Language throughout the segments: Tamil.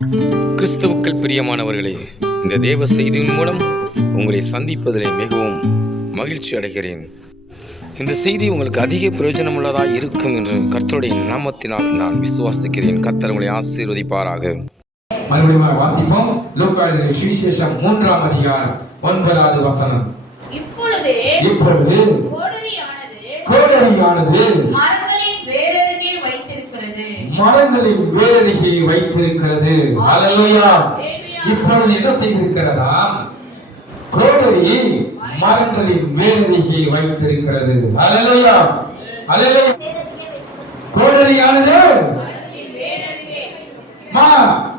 கிறிஸ்துவுக்குள் பிரியமானவர்களே, இந்த தேவ செய்தியின் மூலம் உங்களை சந்திப்பதில் மிகவும் மகிழ்ச்சி அடைகிறேன். இந்த செய்தி உங்களுக்கு அதிக பிரயோஜனமுள்ளதாக இருக்கும் என்று கர்த்தருடைய நாமத்தினால் நான் விசுவாசிக்கிறேன். கர்த்தர் உங்களை ஆசீர்வதிப்பாராக. மறுபடியும் வாசிப்போம். லூக்கா எழுதின சுவிசேஷம் 3ஆம் அதிகாரம் 9வது வசனம். இப்பொழுது கோடரியானது மரங்களின் வேரருகே வைத்திருக்கிறது. ஹல்லேலூயா. இப்பொழுது என்ன செய்திருக்கிறதா? கோடரி மரங்களின் வேரருகே வைத்திருக்கிறது. ஹல்லேலூயா. ஹல்லேலூயா. கோடரியானது மா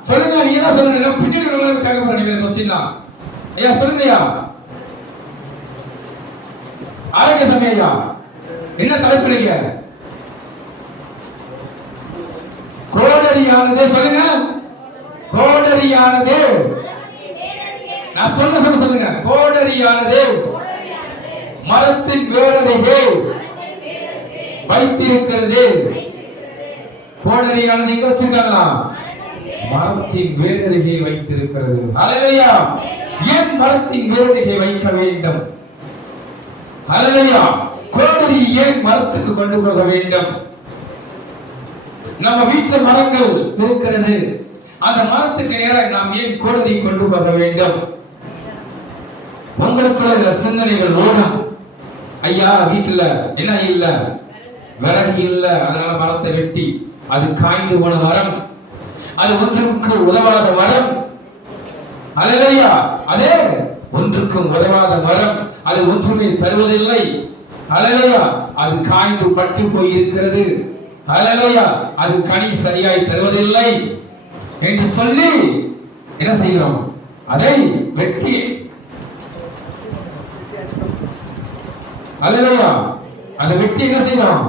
சொல்லுங்க, நீங்க தான் சொல்லுங்க. பின்னாடி உள்ளவங்க கேட்க போறீங்க क्वेश्चन தான். ஐயா சொல்லுங்கய்யா. ஆரோக்கிய சமயம்யா என்ன தலைப்புறீங்க? கோடரியானது சொல்லுங்க. கோடரியானது நான் சொல்லுங்க. கோடரியானது மரத்தின் வேரருகே வைத்திருக்கிறது. கோடரியானது எங்க வச்சிருக்காங்களா? மரத்தின் வேரருகே வைத்திருக்கிறது. ஹல்லேலூயா. ஏன் மரத்தின் வேரருகே வைக்க வேண்டும்? ஹல்லேலூயா. கோடரி ஏன் மரத்துக்கு கொண்டு போக வேண்டும்? நம்ம வீட்டுல மரங்கள் இருக்கிறது, அந்த மரத்துக்கு நேராக நாம் ஏன் கோடரி கொண்டு போக வேண்டும்? உங்களுக்குள்ள சிந்தனைகள் ஓடும். ஐயா வீட்டுல என்ன இல்ல, விறகு இல்ல, அதனால மரத்தை வெட்டி அது காய்ந்து போன மரம், அது ஒன்றுக்கு உதவாத மரம். ஹல்லேலூயா. அதே ஒன்றுக்கும் உதவாத மரம், அது ஒன்றுமே தருவதில்லை. ஹல்லேலூயா. அது காய்ந்து பட்டு போயிருக்கிறது. ஹல்லேலூயா. அது கனி சரியாய் தருவதில்லை என்று சொல்லி என்ன செய்கிறோம்? அதை வெட்டி ஹல்லேலூயா அதை வெட்டி என்ன செய்கிறோம்?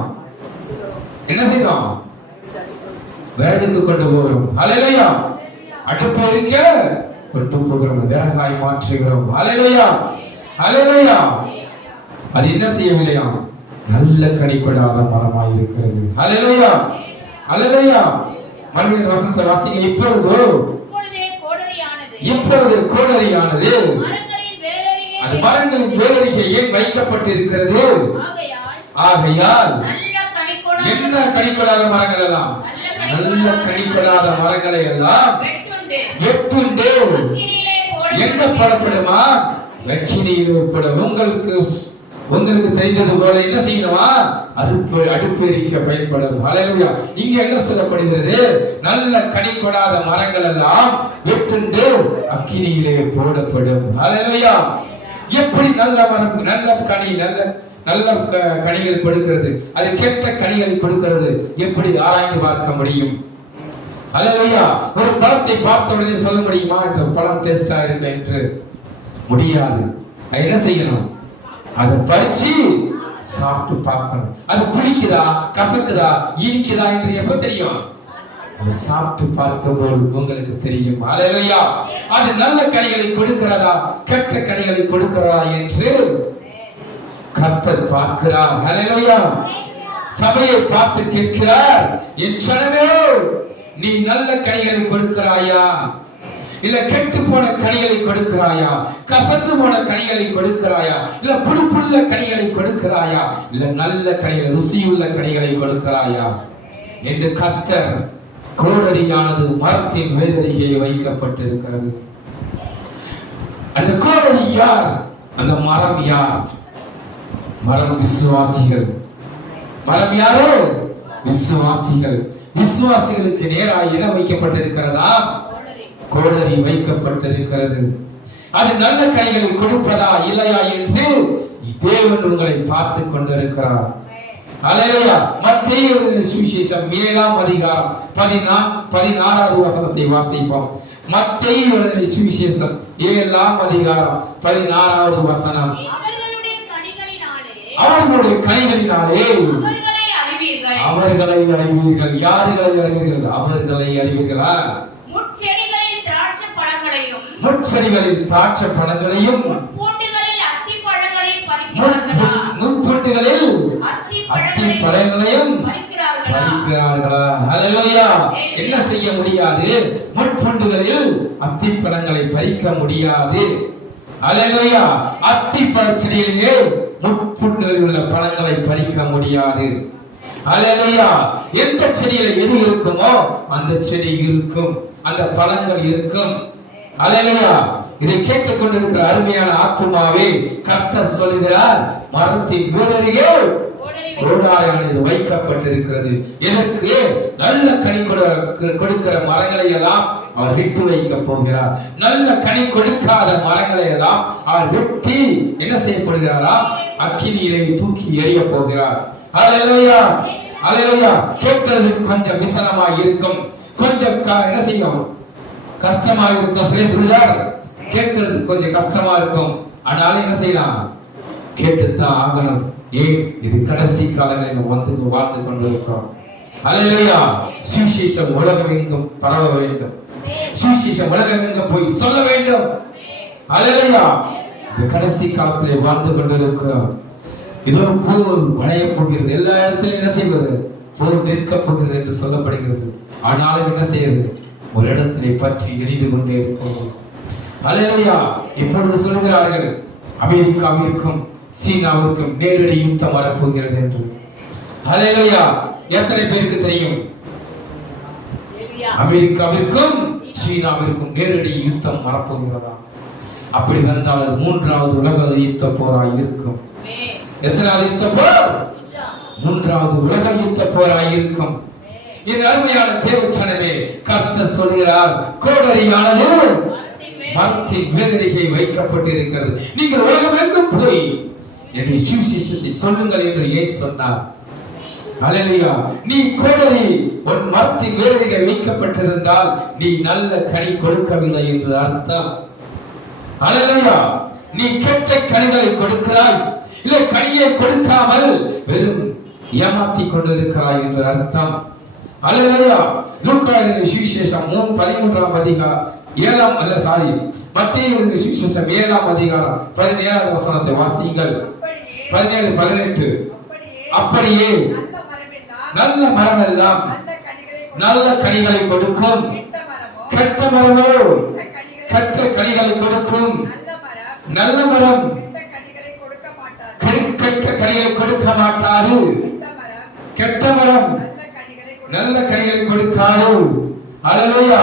விறகுக்கு கொண்டு போகிறோம். ஹல்லேலூயா. அடுப்பு எரிக்க கொண்டு போகிறோம், விறகாய் மாற்றுகிறோம். ஹல்லேலூயா. ஹல்லேலூயா. அது என்ன செய்யவில்லையா? நல்ல கனி கொடாத மரமாய் இருக்கிறது. ஹல்லேலூயா. ஹல்லேலூயா. மறுபடியும் வசனத்தை வாசிங்க. இப்பொழுது கோடரியானது அது மரங்களின் வேரருகே ஏன் வைக்கப்பட்டிருக்கிறது? ஆகையால் என்ன கனி கொடாத மரங்கள் எல்லாம், நல்ல கனி கொடாத மரங்களை எல்லாம் வெட்டுண்டு எங்க போடப்படுமா? வெக்கினியிலே போட. உங்களுக்கு தெரிந்தது போல என்ன செய்யணுமா? அடுப்பு எரிக்க பயன்படும். ஹல்லேலூயா. இங்க என்ன சொல்லப்படுகிறது? நல்ல கனி கொடாத மரங்கள் எல்லாம் வெட்டுண்டு அக்கினியிலே போடப்படும். ஹல்லேலூயா. எப்படி நல்ல மரம், நல்ல கனி, நல்ல கனிகள் கொடுக்கிறது, அது கெட்ட கனிகளை கொடுக்கிறது எப்படி ஆராய்ந்து பார்க்க முடியும்? ஹல்லேலூயா. ஒரு பழத்தை பார்த்த உடனே சொல்ல முடியுமா இந்த பழம் டேஸ்டா இருக்கு என்று? முடியாது. என்ன செய்யணும்? அதை பறிச்சு சாப்பிட்டு பார்க்கணும். அது புளிக்குதா, கசக்குதா, இனிக்குதா என்று எப்ப தெரியும்? சாப்பிட்டு பார்க்கும்போது உங்களுக்கு தெரியும். ஹல்லேலூயா. அது நல்ல கனிகளை கொடுக்கிறதா, கெட்ட கனிகளை கொடுக்கிறதா என்று கர்த்தர் பார்க்கிறார். ஹல்லேலூயா. சபையை பார்த்து கேட்கிறார், என் சனமே, நீ நல்ல கனிகளை கொடுக்கிறாயா, இல்ல கெட்டு போன கனிகளை கொடுக்கிறாயா, கசந்து போன கனிகளை கொடுக்கிறாயா, இல்ல புளிப்புள்ள கனிகளை கொடுக்கிறாயா, இல்ல நல்ல கனிகள், ருசியுள்ள கனிகளை கொடுக்கிறாயா என்று கர்த்தர் கோடரியானது மரத்தின் வேரருகே வைக்கப்பட்டிருக்கிறது. அந்த கோடரி யார்? அந்த மரம் யார்? மரம் விசுவாசிகள். மரம் யாரு? விசுவாசிகள். விசுவாசிகளுக்கு நேராக என்ன வைக்கப்பட்டிருக்கிறதா? கோடரி வைக்கப்பட்டிருக்கிறது. அது நல்ல கனிகளை கொடுப்பதா இல்லையா என்று தேவன் உங்களை பார்த்து கொண்டிருக்கிறார். ஹல்லேலூயா. மத்தேயு சுவிசேஷம் 7ஆம் அதிகாரம் 14வது வசனத்தை வாசிப்போம். மத்தேயு சுவிசேஷம் 7ஆம் அதிகாரம் 16வது வசனம். அவர்களுடைய கனிகளினாலே அவர்களை அறிவீர்கள். யார்களை அறிவீர்கள்? அவர்களை அறிவீர்களா? முட்செடிகளில் திராட்சை பழங்களையும் முட்பூண்டுகளில் அத்தி பழங்களையும் பறிக்கிறார்களா? அல்லேலூயா. என்ன செய்ய முடியாது? முட்புண்டுகளில் அத்திப்பழங்களை பறிக்க முடியாது. அல்லேலூயா. அத்திப்பழ செடியிலே முட்புண்டுகளில் உள்ள பழங்களை பறிக்க முடியாது. அல்லேலூயா. எந்த செடியில எது இருக்குமோ அந்த செடி இருக்கும், அந்த பழங்கள் இருக்கும். அல்லேலூயா. இதை கேட்டுக் கொண்டிருக்கிற அருமையான ஆத்துமாவே, கர்த்தர் சொல்கிறார், மரத்தின் வேரருகே கோடாயானது வைக்கப்பட்டிருக்கிறது. இதற்கு நல்ல கனி கொடுக்கிற மரங்களை எல்லாம் அவர் விட்டு வைக்க போகிறார். நல்ல கனி கொடுக்காத மரங்களை எல்லாம் அவர் வெட்டி என்ன செய்யப்படுகிறாரா? அக்கினியிலே தூக்கி எறிய போகிறார். அல்லேலூயா. அல்லேலூயா. கேட்கிறதுக்கு கொஞ்சம் விசனமா இருக்கும், கொஞ்சம் என்ன செய்யும், கஷ்டமா இருக்கும். சொல்றார், கேட்கிறதுக்கு கொஞ்சம் கஷ்டமா இருக்கும், ஆனாலும் என்ன செய்யலாம்? கேட்டுத்தான் ஆகணும். ஏன்? இது கடைசி காலங்களில் வந்து வாழ்ந்து கொண்டிருக்கிறோம். அல்லேலூயா. சுவிசேஷம் உலகமெங்கும் பரவ வேண்டும். சுவிசேஷம் உலகமெங்கும் போய் சொல்ல வேண்டும். அல்லேலூயா. இந்த கடைசி காலத்திலே வாழ்ந்து கொண்டிருக்கிறோம். இதோ போர் வளைய போகிறது, எல்லா இடத்திலும் என்ன செய்வது? போர் நிற்க போகிறது என்று சொல்லப்படுகிறது. ஆனாலும் என்ன செய்யறது? ஒரு இடத்திலே பற்றி எரிந்து கொண்டே இருக்கிறது. அல்லேலூயா. இப்பொழுது சொல்கிறார்கள், அமெரிக்காவிற்கும் சீனாவிற்கும் நேரடி யுத்தம் வரப்போகிறது என்று. அல்லேலூயா. எத்தனை பேருக்கு தெரியும்? அமெரிக்காவிற்கும் சீனாவிற்கும் நேரடி யுத்தம் வரப்போகிறதா? அப்படி வந்தால் அது 3வது உலக யுத்த போராய் இருக்கும். எத்தனாவது யுத்த போர்? 3வது உலக யுத்த போராய் இருக்கும். என் அருமையான தேவச்சனமே, கர்த்தர் சொல்கிறார், கோடரியானது மரத்தின் மேலருகே வைக்கப்பட்டிருக்கிறது. நீங்கள் உலகமெங்கும் போய் என்னுடைய சுவிசேஷத்தை சொல்லுங்கள் என்று ஏன் சொன்னார்? அல்லேலூயா. நீ கோடரி உன் மரத்தின் மேலருகே வைக்கப்பட்டிருந்தால் நீ நல்ல கனி கொடுக்கவில்லை என்று அர்த்தம். அல்லேலூயா. நீ கெட்ட கனிகளை கொடுக்கிறாய், இல்லை கனியை கொடுக்காமல் வெறும் ஏமாத்தி கொண்டிருக்கிறாய் என்று அர்த்தம். அல்லேலூயா. லூக்கா எழுதின சுவிசேஷம் 13ஆம் அதிகாரம் 7ஆம் அல்ல சாரி மத்தேயு எழுதின சுவிசேஷம் 7ஆம் அதிகாரம் 17ஆம் வசனத்தை வாசியுங்கள். 17 18. அப்படியே நல்ல மரம் எல்லாம் நல்ல கனிகளை கொடுக்கும், கெட்ட மரமோ கெட்ட கனிகளை கொடுக்கும். நல்ல மரம் கெட்ட கனிகளை கொடுக்க மாட்டாது, கெட்ட மரம் நல்ல கனிகளை கொடுக்காது. அல்லேலூயா.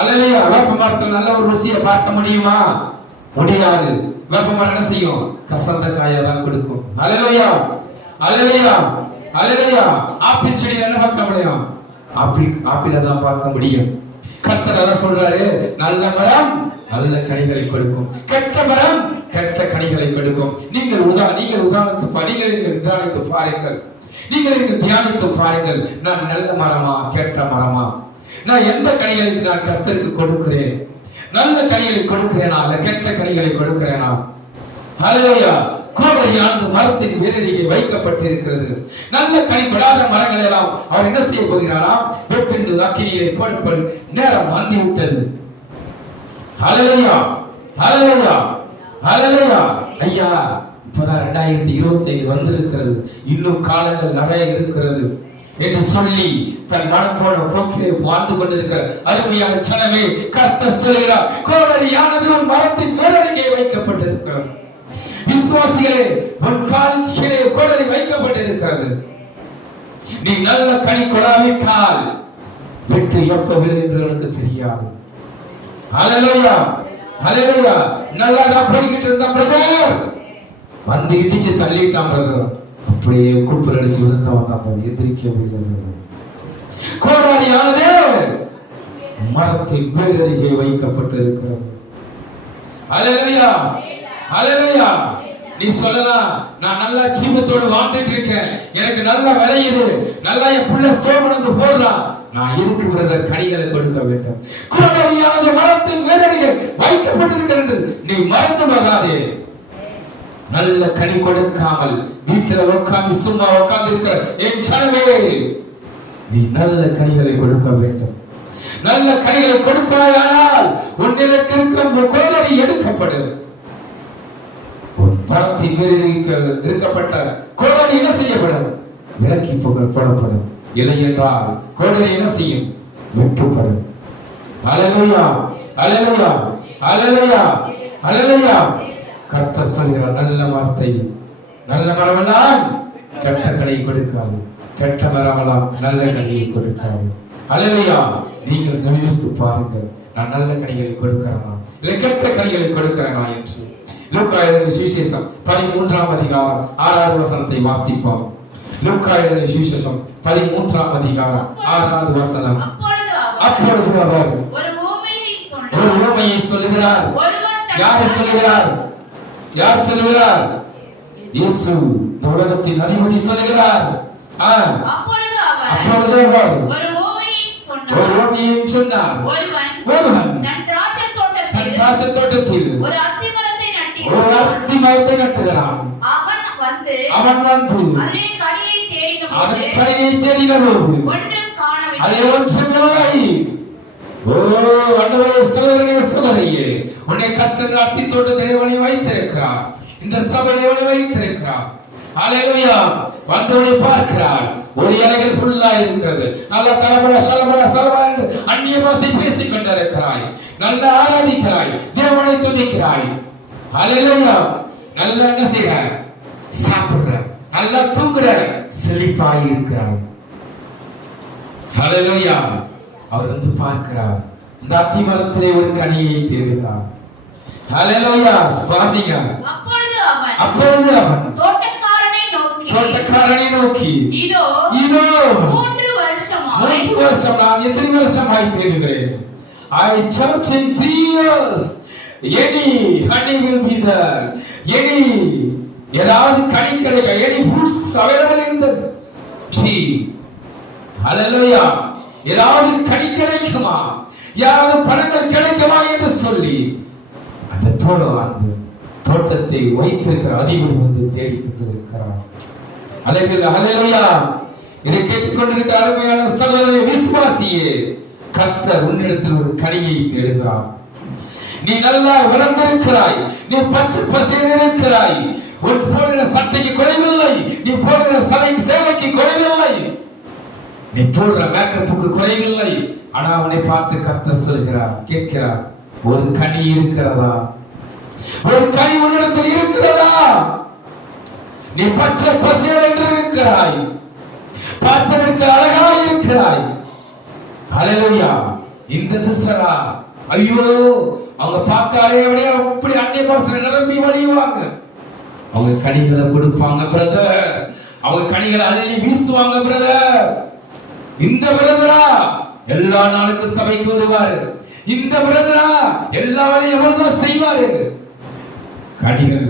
அல்லேலூயா. வேப்பமரத்தில் நல்ல ஒரு ருசியை பார்க்க முடியுமா? முடியாது. வேப்பமரம் என்ன செய்யும்? கசந்த காயை தான் கொடுக்கும். அல்லேலூயா. அல்லேலூயா. அல்லேலூயா. ஆப்பிள் செடியில என்ன பார்க்க முடியும்? ஆப்பிளை தான் பார்க்க முடியும். கர்த்தர் என்ன சொல்றாரு? நல்ல மரம் நல்ல கனிகளை கொடுக்கும், கெட்ட மரம் கெட்ட கனிகளை கொடுக்கும். நீங்கள் உதாரணத்து நிதானித்து பாருங்கள். நீங்கள் தியானித்து பாருங்கள். நான் நல்ல மரமா கெட்ட மரமா? நான் எந்த கனிகளை நான் கர்த்தருக்கு கொடுக்கிறேன்? நல்ல கனிகளை கொடுக்கிறேனா இல்ல கெட்ட கனிகளை கொடுக்கிறேனா? அல்லேலூயா. கோடரியானது மரத்தின் வேரருகே வைக்கப்பட்டிருக்கிறது. நல்ல கனி படாத மரங்களை எல்லாம் அவர் என்ன செய்ய போகிறாராம்? வெட்டு அக்கினியிலே போடப்படும் நேரம் வந்து விட்டது. அல்லேலூயா. அல்லேலூயா. அல்லேலூயா. ஐயா, இப்பதான் 2025 வந்திருக்கிறது, இன்னும் காலங்கள் நிறைய இருக்கிறது என்று சொல்லி தன் மனப்போன போக்கிலே வாழ்ந்து கொண்டிருக்கிற அருமையான ஜனமே, கர்த்தர் சொல்கிறார், கோடரியானது உன் மரத்தின் மேலருகே வைக்கப்பட்டிருக்கிறது. விசுவாசிகளே, உன் காலிலே கோடரி வைக்கப்பட்டிருக்கிறது. நீ நல்ல கனி கொடாவிட்டால் வெட்டு எப்ப விழும் என்று எனக்கு தெரியாது. அல்லேலூயா. அல்லேலூயா. நல்லா போய்கிட்டு இருந்த பிரதர் வந்து இடிச்சு தள்ளிட்டான் பிரதர். அப்படியே கூப்பிட்டு அடிச்சு விழுந்தவன் தான் எதிர்க்கவே இல்லை. கோடாரியானது மரத்தின் மேலருகே வைக்கப்பட்டு இருக்கிறது. அல்லேலூயா. அல்லேலூயா. நீ சொல்லலாம், நான் நல்லா ஜீவத்தோடு வாழ்ந்துட்டு இருக்கேன், எனக்கு நல்லா விளையுது, நல்லா என் புள்ள சோமனந்து போடலாம், நான் இருக்கு பிரதர் கனிகளை கொடுக்க வேண்டும். கோடரியானது மரத்தின் மேலருகே வைக்கப்பட்டிருக்கிறது. நீ மறந்து போகாதே. நல்ல கனி கொடுக்காமல் வீட்டில் உட்கார்ந்து சும்மா உட்கார்ந்து இருக்கிற என் ஜனமே, நீ நல்ல கனிகளை கொடுக்க வேண்டும். நல்ல கனிகளை கொடுப்பாயானால் உன்னிடத்தில் இருக்கிற கோடரி எடுக்கப்படும். மரத்தின் மேல் இருக்கப்பட்ட கோடரி என்ன செய்யப்படும்? விலக்கி போடப்படும். இல்லை என்றால் கோடரி என்ன செய்யும்? வெட்டுப்படும். அல்லேலூயா, அல்லேலூயா, அல்லேலூயா, அல்லேலூயா. கர்த்தர் சொல்கிறார், நல்ல வார்த்தை, நல்ல மரமெல்லாம் கெட்ட கனியை கொடுக்காது, கெட்ட மரமெல்லாம் நல்ல கனியை கொடுக்காது. அல்லேலூயா. நீங்கள் யோசித்து பாருங்கள், நான் நல்ல கனிகளை கொடுக்கிறேனா இல்லை கெட்ட கனிகளை கொடுக்கிறேனா என்று. லூக்கா எழுதின சுவிசேஷம் 13ஆம் அதிகாரம் 6வது வசனத்தை வாசிப்போம். லூக்கா எழுதின சுவிசேஷம் 13ஆம் அதிகாரம் 6வது வசனம். அப்பொழுது அவர் ஒரு உவமையை சொல்லுகிறார். யார் சொல்லுகிறார்? யார் சொல்லுகிறார்? இயேசு, இந்த உலகத்தின் அதிபதி சொல்லுகிறார். அப்பொழுது அவர் ஒரு உவமையை சொன்னார். ஒருவன் தன் திராட்சை தோட்டத்தில் ஒரு அத்தி மரத்தை நட்டுகிறான். அவன் வந்து அதன் கனியை தேடினபோது அதில் ஒன்றுமில்லை. ஓ ஆண்டவரே, சகோதரனே, உன்னை கர்த்தர் அத்தி தோட்டத்தை தேவனை வைத்திருக்கிறார். இந்த சபை தேவனை வைத்திருக்கிறார். அல்லேலூயா. வந்தவனை பார்க்கிறார். ஒரு இலைகள் ஃபுல்லா இருக்கிறது. நல்ல தரபட சலபட சலபட என்று அந்நிய பாஷை பேசிக் கொண்டிருக்கிறாய். நல்ல ஆராதிக்கிறாய், தேவனை துதிக்கிறாய். அல்லேலூயா. நல்ல என்ன செய்கிறாய்? சாப்பிடுற, நல்லா தூங்குற, செழிப்பாய் இருக்கிறாய். அல்லேலூயா. அவர் வந்து பார்க்கிறார். இந்த அத்தி மரத்திலே ஒரு கனியை தேடுகிறார். அல்லேலூயா. வாசிங்க. அப்பொழுது அவன் தோட்டக்காரனை நோக்கி, இதோ 3 வருஷம் நான் எத்தனை வருஷமாய் தேடுகிறேன். I searched in 3 years. Any honey will be there. Any ஏதாவது கனி கிடைக்க, any fruits available in this tree. Hallelujah. ஏதாவது கனி கிடைக்குமா, ஏதாவது பழங்கள் கிடைக்குமா என்று சொல்லி அந்த தோட்டத்தை வைத்திருக்கிற அதிபதி வந்து தேடிக்கொண்டிருக்கிறார். அல்லேலூயா. இதை கேட்டுக்கொண்டிருக்கிற அருமையான சகோதரனே, விசுவாசியே, கர்த்தர் உன்னிடத்தில் ஒரு கனியை தேடுகிறார். நீ நல்லா உணர்ந்திருக்கிறாய், நீ பச்சை பசேல் இருக்கிறாய், உன் போடுகிற சட்டைக்கு குறைவில்லை, நீ போடுகிற சேலைக்கு குறைவில்லை, நீ போடுற மேக்கப்புக்கு குறைவில்லை. ஆனா அவனை பார்த்து கர்த்தர் சொல்கிறார், கேட்கிறார், ஒரு கனி இருக்கிறதா? ஒரு கனி உன்னிடத்தில் இருக்கிறதா? நீ பச்சை பசேல் என்று இருக்கிறாய், பார்ப்பதற்கு அழகாய் இருக்கிறாய். அல்லேலூயா. இந்த சிஸ்டரா, ஐயோ, அவங்க பார்த்தாலே அப்படியே அப்படி அந்நிய பாஷை நிரம்பி வழியுவாங்க. அவங்க கனிகளை கொடுப்பாங்க பிரதர், அவங்க கனிகளை அள்ளி வீசுவாங்க பிரதர். இந்த பிரதரா எல்லா நாளுக்கும் சபைக்கு வருவாரு. இந்த பிரதரா எல்லா வேலையும் எவ்வளவுதான் செய்வாரு. கனிகள்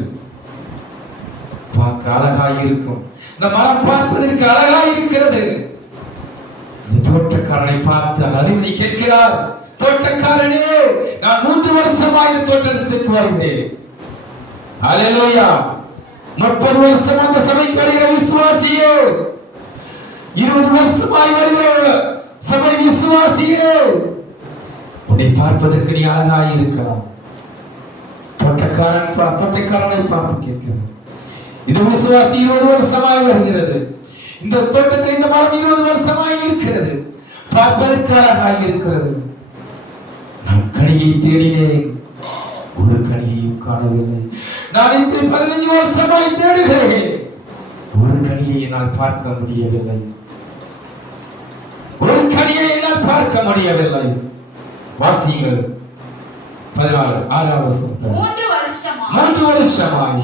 பார்க்க அழகாய் இருக்கும். இந்த மரம் பார்ப்பதற்கு அழகாய் இருக்கிறது. இந்த தோட்டக்காரனை பார்த்து அதிபதி கேட்கிறார், தோட்டக்காரனே, நான் 3 வருஷமாய் இந்த தோட்டத்திற்கு வருகிறேன். அல்லேலூயா. 30 வருஷம் அந்த சபைக்கு வருகிற விசுவாசியே, 20 வருஷமாய் வருகிற சபை விசுவாசியே, உன்னை பார்ப்பதற்கு நீ அழகாய் இருக்கலாம். தோட்டக்காரனை பார்த்து கேட்கிறார். இந்த விசுவாசி 20 வருஷமாய் வருகிறது. இந்த தோட்டத்தில் இந்த மரம் 20 வருஷமாய் இருக்கிறது, பார்ப்பதற்கு அழகாய் இருக்கிறது. நான் கனியை தேடினேன், ஒரு கனியையும் காணவில்லை. நான் இப்படி 15 வருஷமாய் தேடுகிறேன், ஒரு கனியை என்னால் பார்க்க முடியவில்லை. ஒரு கனியை என்னால் பார்க்க முடியவில்லை. வாசியுங்கள் 14 6வது வசனம். 3 வருஷமாய்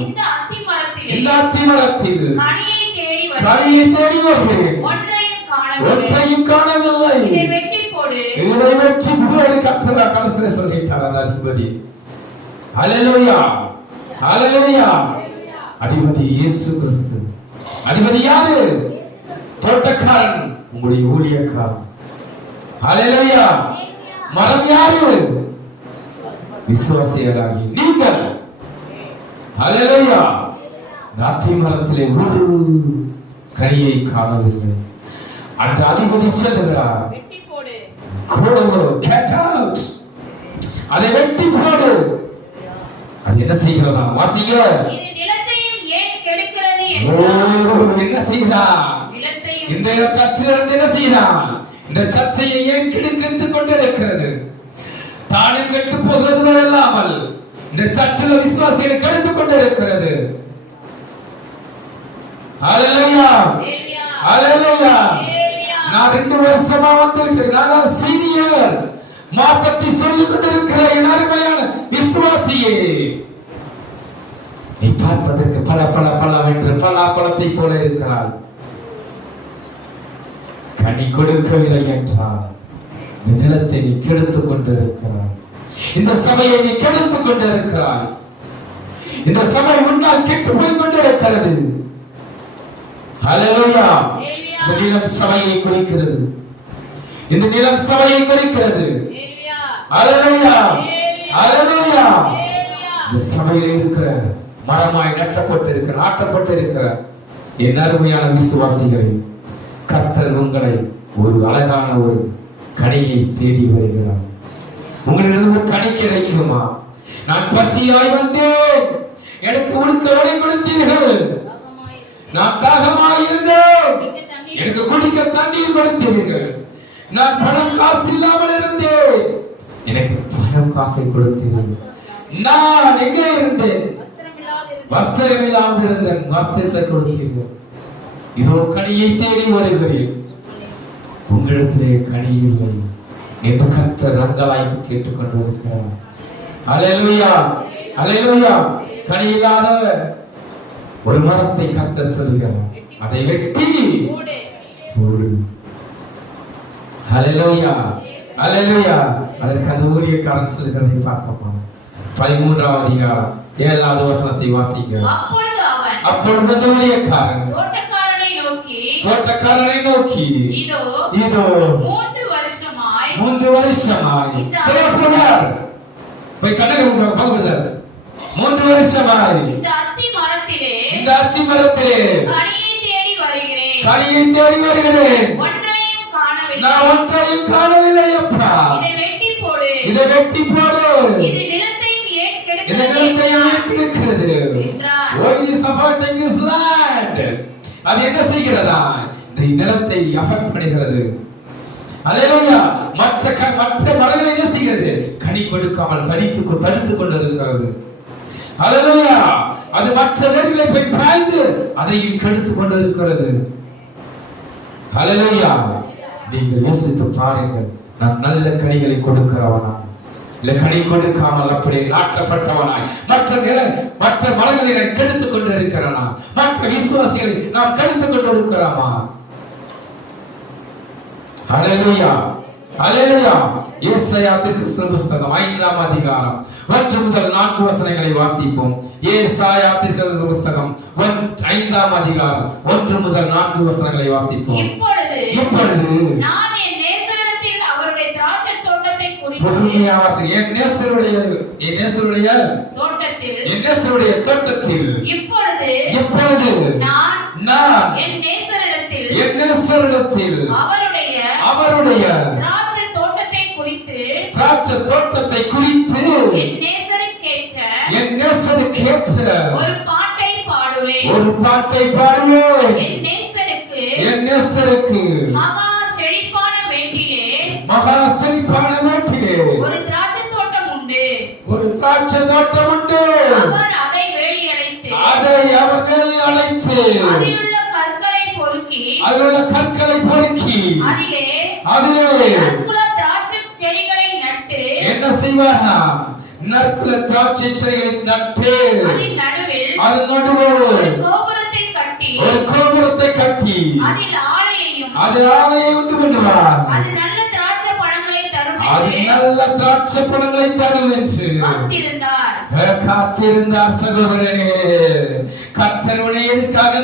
இந்த அத்தி மரத்தில் கனியை தேடி வருகிறேன், ஒன்றையும் காணவில்லை. இதை வெட்டி போடு. கர்த்தர் கடைசியில் சொல்லிட்டார் அந்த அதிபதி. அல்லேலூயா. அல்லேலூயா. அதிபதி இயேசு கிறிஸ்து. அதிபதி யாரு? தோட்டக்காரன், உங்களுடைய ஊழியக்காரன். அல்லேலூயா. மரம் யாரு? விசுவாசிகளாகி நீங்கள். அல்லேலூயா. அத்தி மரத்திலே ஒரு கனியை காணவில்லை. அந்த அதிபதி சொல்லுகிறார், அதை வெட்டி போடு. அது என்ன செய்கிறதா? வாசிங்க. என்ன செய்கிறா? இந்த சர்ச்சில் இருந்து என்ன செய்யலாம்? இந்த சர்ச்சையை ஏன் கெடுத்து கொண்டிருக்கிறது? தானும் கெட்டு போகிறது வரலாமல் இந்த சர்ச்சில் விசுவாசிகளை கெடுத்து கொண்டிருக்கிறது. ஹalleluya, ஹalleluya. நான் 2 வருஷமா வந்திருக்கிறேன். நான் சீனியர். மார்க்கத்தை சொல்லிக் கொண்டிருக்கிற என் அருமையான விசுவாசியே, நீ பார்ப்பதற்கு பல பல பலவென்று பலாப்பழத்தை போல இருக்கிறாய். கனி கொடுக்கவில்லை என்றால் இந்த நிலத்தை நீ கெடுத்துக் கொண்டிருக்கிறாய். இந்த சபையை நீ கெடுத்துக் கொண்டிருக்கிறாய். இந்த சபை முன்னால் கெட்டு போய் கொண்டிருக்கிறது. ஹalleluya. இந்த நிலம் சபையை குறிக்கிறது. இந்த நிலம் சபையை குறிக்கிறது. ஹalleluya, ஹalleluya. இந்த சபையில் இருக்கிற மரமாய் நட்டப்பட்டிருக்கிற நாட்டப்பட்டிருக்கிற என் அருமையான விசுவாசிகளை, கர்த்தர் உங்களை ஒரு அழகான ஒரு கனியை தேடி வருகிறார். உங்களிடம் ஒரு கனி கிடைக்குமா? நான் பசியாய் வந்தேன், எனக்கு உடுக்க உடை கொடுத்தீர்கள். நான் தாகமாய் இருந்தேன், எனக்கு குடிக்க தண்ணீர் கொடுத்தீர்கள். நான் பணம் காசு இல்லாமல் இருந்தேன், எனக்கு பணம் காசை கொடுத்தீர்கள். நான் எங்கே இருந்தேன்? வஸ்திரம் இல்லாமல் இருந்தேன், வஸ்திரத்தை கொடுத்தீர்கள். இதோ கனியை தேடி வருகிறேன், உங்களிடத்திலே கனி இல்லை என்று கர்த்தர் ரங்கலாய்ப்பு கேட்டுக்கொண்டிருக்கிறார். ஹalleluya, ஹalleluya. கனி இல்லாத ஒரு மரத்தை கர்த்தர் சொல்கிறார், அதை வெட்டி போடு. ஹalleluya, ஹalleluya. அதற்கு அந்த ஊழியக்காரன் சொல்கிறதை பார்ப்போம். 13ஆம் அதிகாரம் 7வது வசனத்தை வாசிங்க. அப்பொழுது அந்த ஊழியக்காரன் தோட்டக்காரனை நோக்கி இதோ 3 வருஷமாய் சொல்லுவார். போய் கண்ணனை பகவதாஸ் 3 வருஷமாய் இந்த அத்தி மரத்திலே கனியை தேடி வருகிறேன். நான் ஒன்றையும் காணவில்லை அப்பா. இதை வெட்டி போடு. இது நிலத்தையும் ஏன் கெடுக்கிறது? Why is affecting this land? அது என்ன செய்கிறதா? இந்த நிலத்தை அஃபெக்ட் பண்ணுகிறது. ஹalleluya. மற்ற மரங்கள் என்ன செய்கிறது? கனி கொடுக்காமல் தடுத்து கொண்டிருக்கிறது. ஹalleluya. அது மற்ற வேர்களை போய் பாய்ந்து அதையும் கெடுத்து கொண்டிருக்கிறது. ஹalleluya. நீங்கள் யோசித்து பாருங்கள், நான் நல்ல கனிகளை கொடுக்கிறவனா இல்ல கனி கொடுக்காமல் அப்படியே நாட்டப்பட்டவனாய் மற்ற மரங்களை நான் கெடுத்துக் கொண்டிருக்கிறனா? மற்ற விசுவாசிகளை நாம் கெடுத்துக் கொண்டிருக்கிறோமா? ஹalleluya, ஹalleluya. ஏசாயா தீர்க்கதரிசி புத்தகம் 5ஆம் அதிகாரம் 1 முதல் 4 வசனங்களை வாசிப்போம். ஏசாயா தீர்க்கதரிசி புத்தகம் 5ஆம் அதிகாரம் 1 முதல் 4 வசனங்களை வாசிப்போம். இப்பொழுது நான் என் நேசரிடத்தில் அவருடைய திராட்சை தோட்டத்தை குறித்து என் நேசருடைய தோட்டத்தில் இப்பொழுது நான் என் நேசரிடத்தில் அவருடைய திராட்சை தோட்டத்தை குறித்து என் நேசருக்கேற்ற ஒரு பாட்டை பாடுவேன். என் நேசருக்கு மகா செழிப்பான மேட்டிலே ஒரு திராட்சை தோட்டம் உண்டு. அவர் அதை வேலி அடைத்து அதிலுள்ள கற்களை பொறுக்கி அதிலே திராட்சை செடிகளை நட்டு என்ன செய்வாரா? நற்குல திராட்சை செடிகளை நட்டு அதன் நடுவில் ஒரு கோபுரத்தை கட்டி அதில் ஆலையை உண்டு பண்ணுவார். அது நல்ல திராட்சை பழங்களை தரும் என்று காத்திருந்தார். சகோதரனே, கர்த்தர் உன்னை எதுக்காக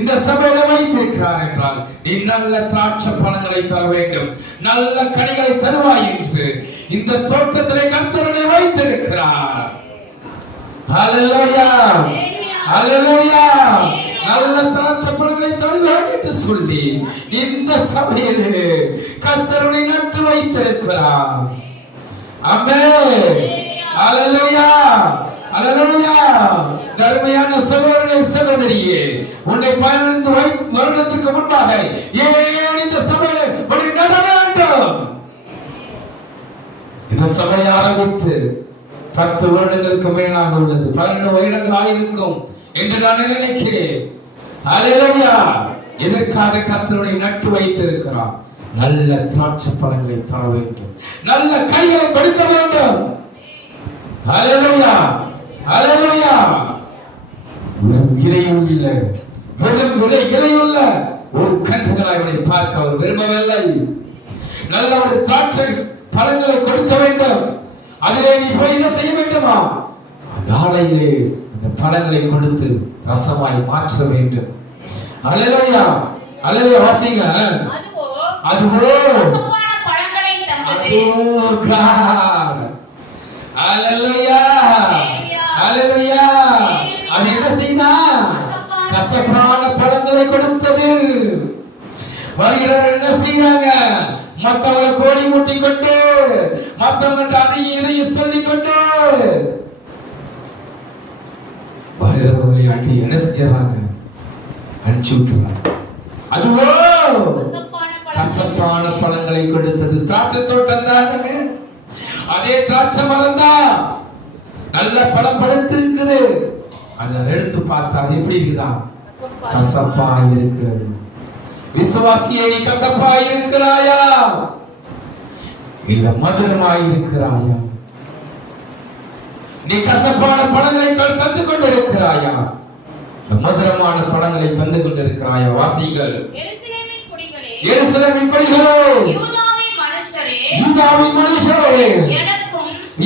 இந்த சபையில வைத்திருக்கிறார் என்றால், நீ நல்ல திராட்சை பழங்களை தர வேண்டும், நல்ல கனிகளை தருவாய் என்று இந்த தோட்டத்திலே கர்த்தர் உன்னை வைத்திருக்கிறார். ஹalleluya, ஹalleluya. நல்ல திராட்சை பழங்களை தருவார் என்று சொல்லி இந்த சபையிலே கர்த்தர் உன்னை நட்டு வைத்திருக்கிறார். ஆமென், ஹalleluya. அல்லேலூயா. தர்மையான சகோதரனே சகோதரியே, உன்னை 15 வருடத்திற்கு முன்பாக ஏன் இந்த சபையில உன்னை நட வேண்டும்? இந்த சபை ஆரம்பித்து 10 வருடங்களுக்கு மேலாக உள்ளது, 12 வருடங்கள் ஆயிருக்கும் என்று நான் நினைக்கிறேன். அல்லேலூயா. எதற்காக கர்த்தருடைய நட்டு வைத்திருக்கிறார்? நல்ல திராட்சை பழங்களை தர வேண்டும், நல்ல கனிகளை கொடுக்க வேண்டும். அல்லேலூயா, அல்லேலூயா. இலையுள்ள இலையுள்ள ஒரு கன்றுகளாய் அவனை பார்க்க அவர் விரும்பவில்லை. நல்ல ஒரு திராட்சை பழங்களை கொடுக்க வேண்டும். அதிலே நீ போய் என்ன செய்ய வேண்டுமா? தாளையிலே அந்த பழங்களை கொடுத்து ரசமாய் மாற்ற வேண்டும். அல்லேலூயா, அல்லேலூயா. வாசிங்க. அதுவோ ரசமான பழங்களை தந்தது. அல்லேலூயா, அல்லேலூயா. அது என்ன செய்தா? கசப்பான பழங்களை கொடுத்தது. வருகிறவர் என்ன செய்றாங்க? மத்தவங்களை கோடி முட்டி கொண்டு, மத்தவங்க அதையும் இதையும் சொல்லிக் கொண்டு வருகிறவர்களை அடி என்ன செஞ்சாங்க? அனுப்பிச்சு விட்டுறாங்க. அதுவோ கசப்பான பழங்களை கொடுத்தது. திராட்சை தோட்டம் தானே, அதே திராட்சை மரம் தான், நல்ல பழம் படுத்து இருக்குது. அதை எடுத்து பார்த்தா எப்படி இருக்குதா? கசப்பா இருக்கிறது. விசுவாசியே, நீ கசப்பா இருக்கிறாயா இல்ல மதுரமாய் இருக்கிறாயா? நீ கசப்பான பழங்களை தந்து கொண்டிருக்கிறாயா, மதுரமான பழங்களை தந்து கொண்டிருக்கிறாயா? வாசிகள். எருசலேமின் கொடிகளே, யூதாவின் மனுஷரே,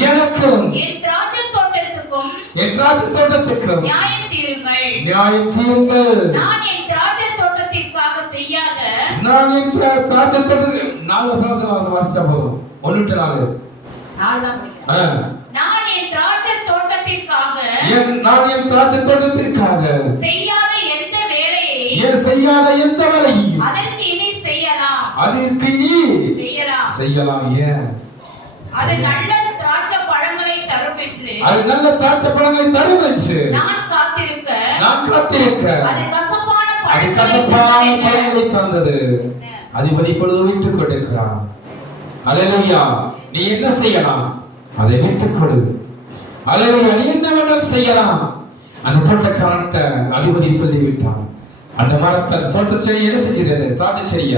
எனக்கும் என் திராட்சை தோட்டத்துக்கும் நியாயம் தீருங்கள். நான் என் திராட்சை தோட்டத்திற்காக செய்யாத, நான் என் திராட்சை தோட்டத்துக்கு 4 வசனத்தை வாசிச்சா போதும். 1-4 நான் என் திராட்சை தோட்டத்திற்காக செய்யாத எந்த வேலையை அதற்கு இனி செய்யலாம். ஏன்? அது நல்ல திராட்சை பழங்களை தரும் என்று நான் காத்திருக்க அது கசப்பான பழங்களை தந்தது. அதிபதி பொழுது விட்டுக் கொடுக்கிறான். அல்லேலூயா. நீ என்ன செய்யலாம்? அதை விட்டுக் கொடு. அல்லேலூயா. நீ என்ன வேணாலும் செய்யலாம். அந்த தோட்டக்காரன்ட்ட அதிபதி சொல்லிவிட்டான். அந்த மரத்தை தோட்ட செடி என்ன செஞ்சிருது? திராட்சை செடிய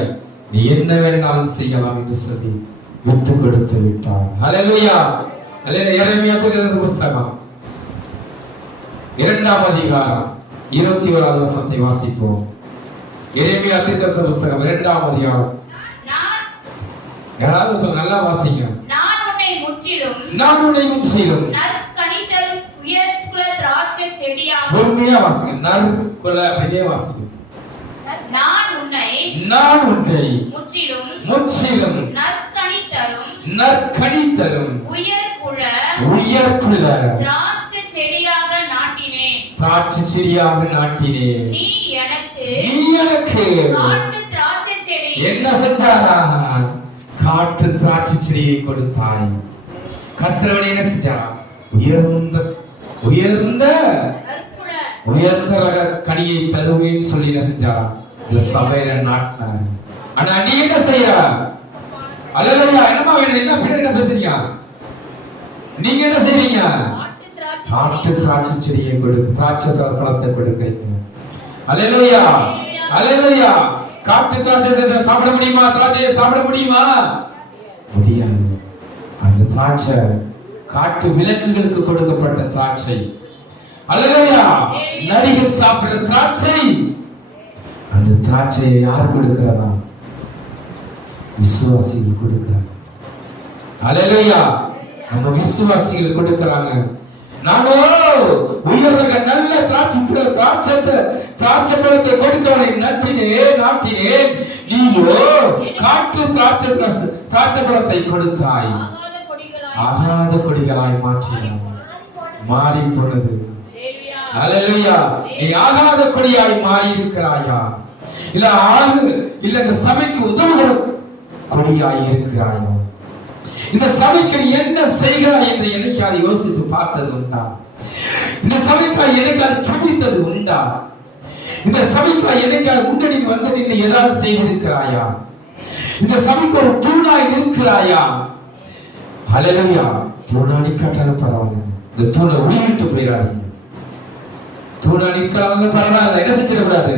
நீ என்ன வேணாலும் செய்யலாம் என்று சொல்லி விட்டு கொடுத்து விட்டான். அல்லேலூயா. அல்லேலூயா. எரேமியா தீர்க்கதரிசி புத்தகம் 2ஆம் அதிகாரம் 21வது வசனத்தை வாசிப்போம். எரேமியா தீர்க்கதரிசி புத்தகம் 2ஆம் அதிகாரம். யாராவது நல்லா வாசிங்க. நான் உன்னை முற்றிலும் நற்கனிதரும் உயர்குல திராட்சை செடியாக. பொறுமையா வாசிங்க. நற்குல அப்படியே வாசிங்க. நான் உன்னை முற்றிலும் நற்கனிதரும் உயர்குல திராட்சை செடியாக நாட்டினேன். நீ எனக்கு காட்டு திராட்சை செடி என்ன செஞ்சாரா? காட்டு திராட்சை செடியை கொடுத்தாய். கர்த்தர் என்ன செஞ்சாரா? உயர்ந்த ரக கனியை தருவேன்னு சொல்லி என்ன செஞ்சாரா? இந்த சபையில நாட்டினார். ஆனா நீ என்ன செய்யற? அல்லேலூயா. என்னமா வேணும்? என்ன பின்னாடி பேசுறீங்க? நீங்க என்ன செய்றீங்க? காட்டு திராட்சை செடியை கொடுத்து திராட்சை பழத்தை கொடுக்கிறீங்க. அல்லேலூயா, அல்லேலூயா. காட்டு திராட்சை சாப்பிட முடியுமா? திராட்சையை சாப்பிட முடியுமா? முடியாது. அந்த திராட்சை காட்டு விலங்குகளுக்கு கொடுக்கப்பட்ட திராட்சை. அல்லேலூயா. நரிகள் சாப்பிடுற திராட்சை. அந்த திராட்சையை யார் கொடுக்கிறதா? விசுவாசிகள் கொடுக்கிறாங்க. அல்லேலூயா. நம்ம விசுவாசிகள் கொடுக்கிறாங்க. நானோ உயர்ந்த நல்ல திராட்சை பழத்தை கொடுக்கவனை நாட்டினேன். நீயோ காட்டு திராட்சை பழத்தை கொடுத்தாய். ஆகாத கொடிகளாய் மாறி போனது. அல்லேலூயா. நீ ஆகாத கொடியாய் மாறி இருக்கிறாயா? இல்ல இந்த சபைக்கு உதவுகிற கொடியாய் இருக்கிறாயா? இந்த சபைக்கு என்ன செய்கிறாய் என்று என்னைக்காவது யோசித்து பார்த்தது உண்டா? இந்த சபைக்காய் என்னைக்காவது சபித்தது உண்டா? இந்த சபைக்காய் என்னைக்காவது முன்னணி வந்து நின்று ஏதாவது செய்திருக்கிறாயா? இந்த சபைக்கு ஒரு தூணாய் நிற்கிறாயா? ஹல்லேலூயா. தூணா நிக்காட்டாலும் பரவாயில்லை, இந்த தூணை உயிரிட்டு போயிடாதீங்க. தூணா நிக்காம பரவாயில்ல, என்ன செஞ்சிடக்கூடாது,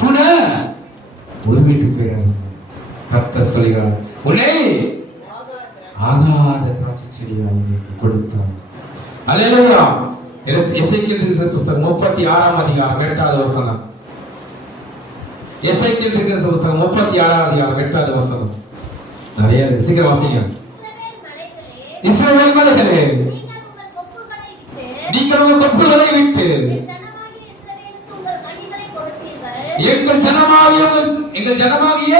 தூணை உயிரிட்டு போயிடாதீங்க. கர்த்தர் சொல்கிறார், உன்னை ஆகாத திராட்சை செடியாய் கொடுத்தார். ஹல்லேலூயா. எசேக்கியேல் புத்தகம் 36ஆம் அதிகாரம் 8வது வசனம். எசேக்கியேல் புத்தகம் 36ஆம் அதிகாரம் 8வது வசனம். நிறைய இருக்கு, சீக்கிரம் வாசிங்க. இஸ்ரவேல் மலைகளே, நீங்கள் உங்கள் கொப்புகளை விட்டு எங்கள் ஜனமாகிய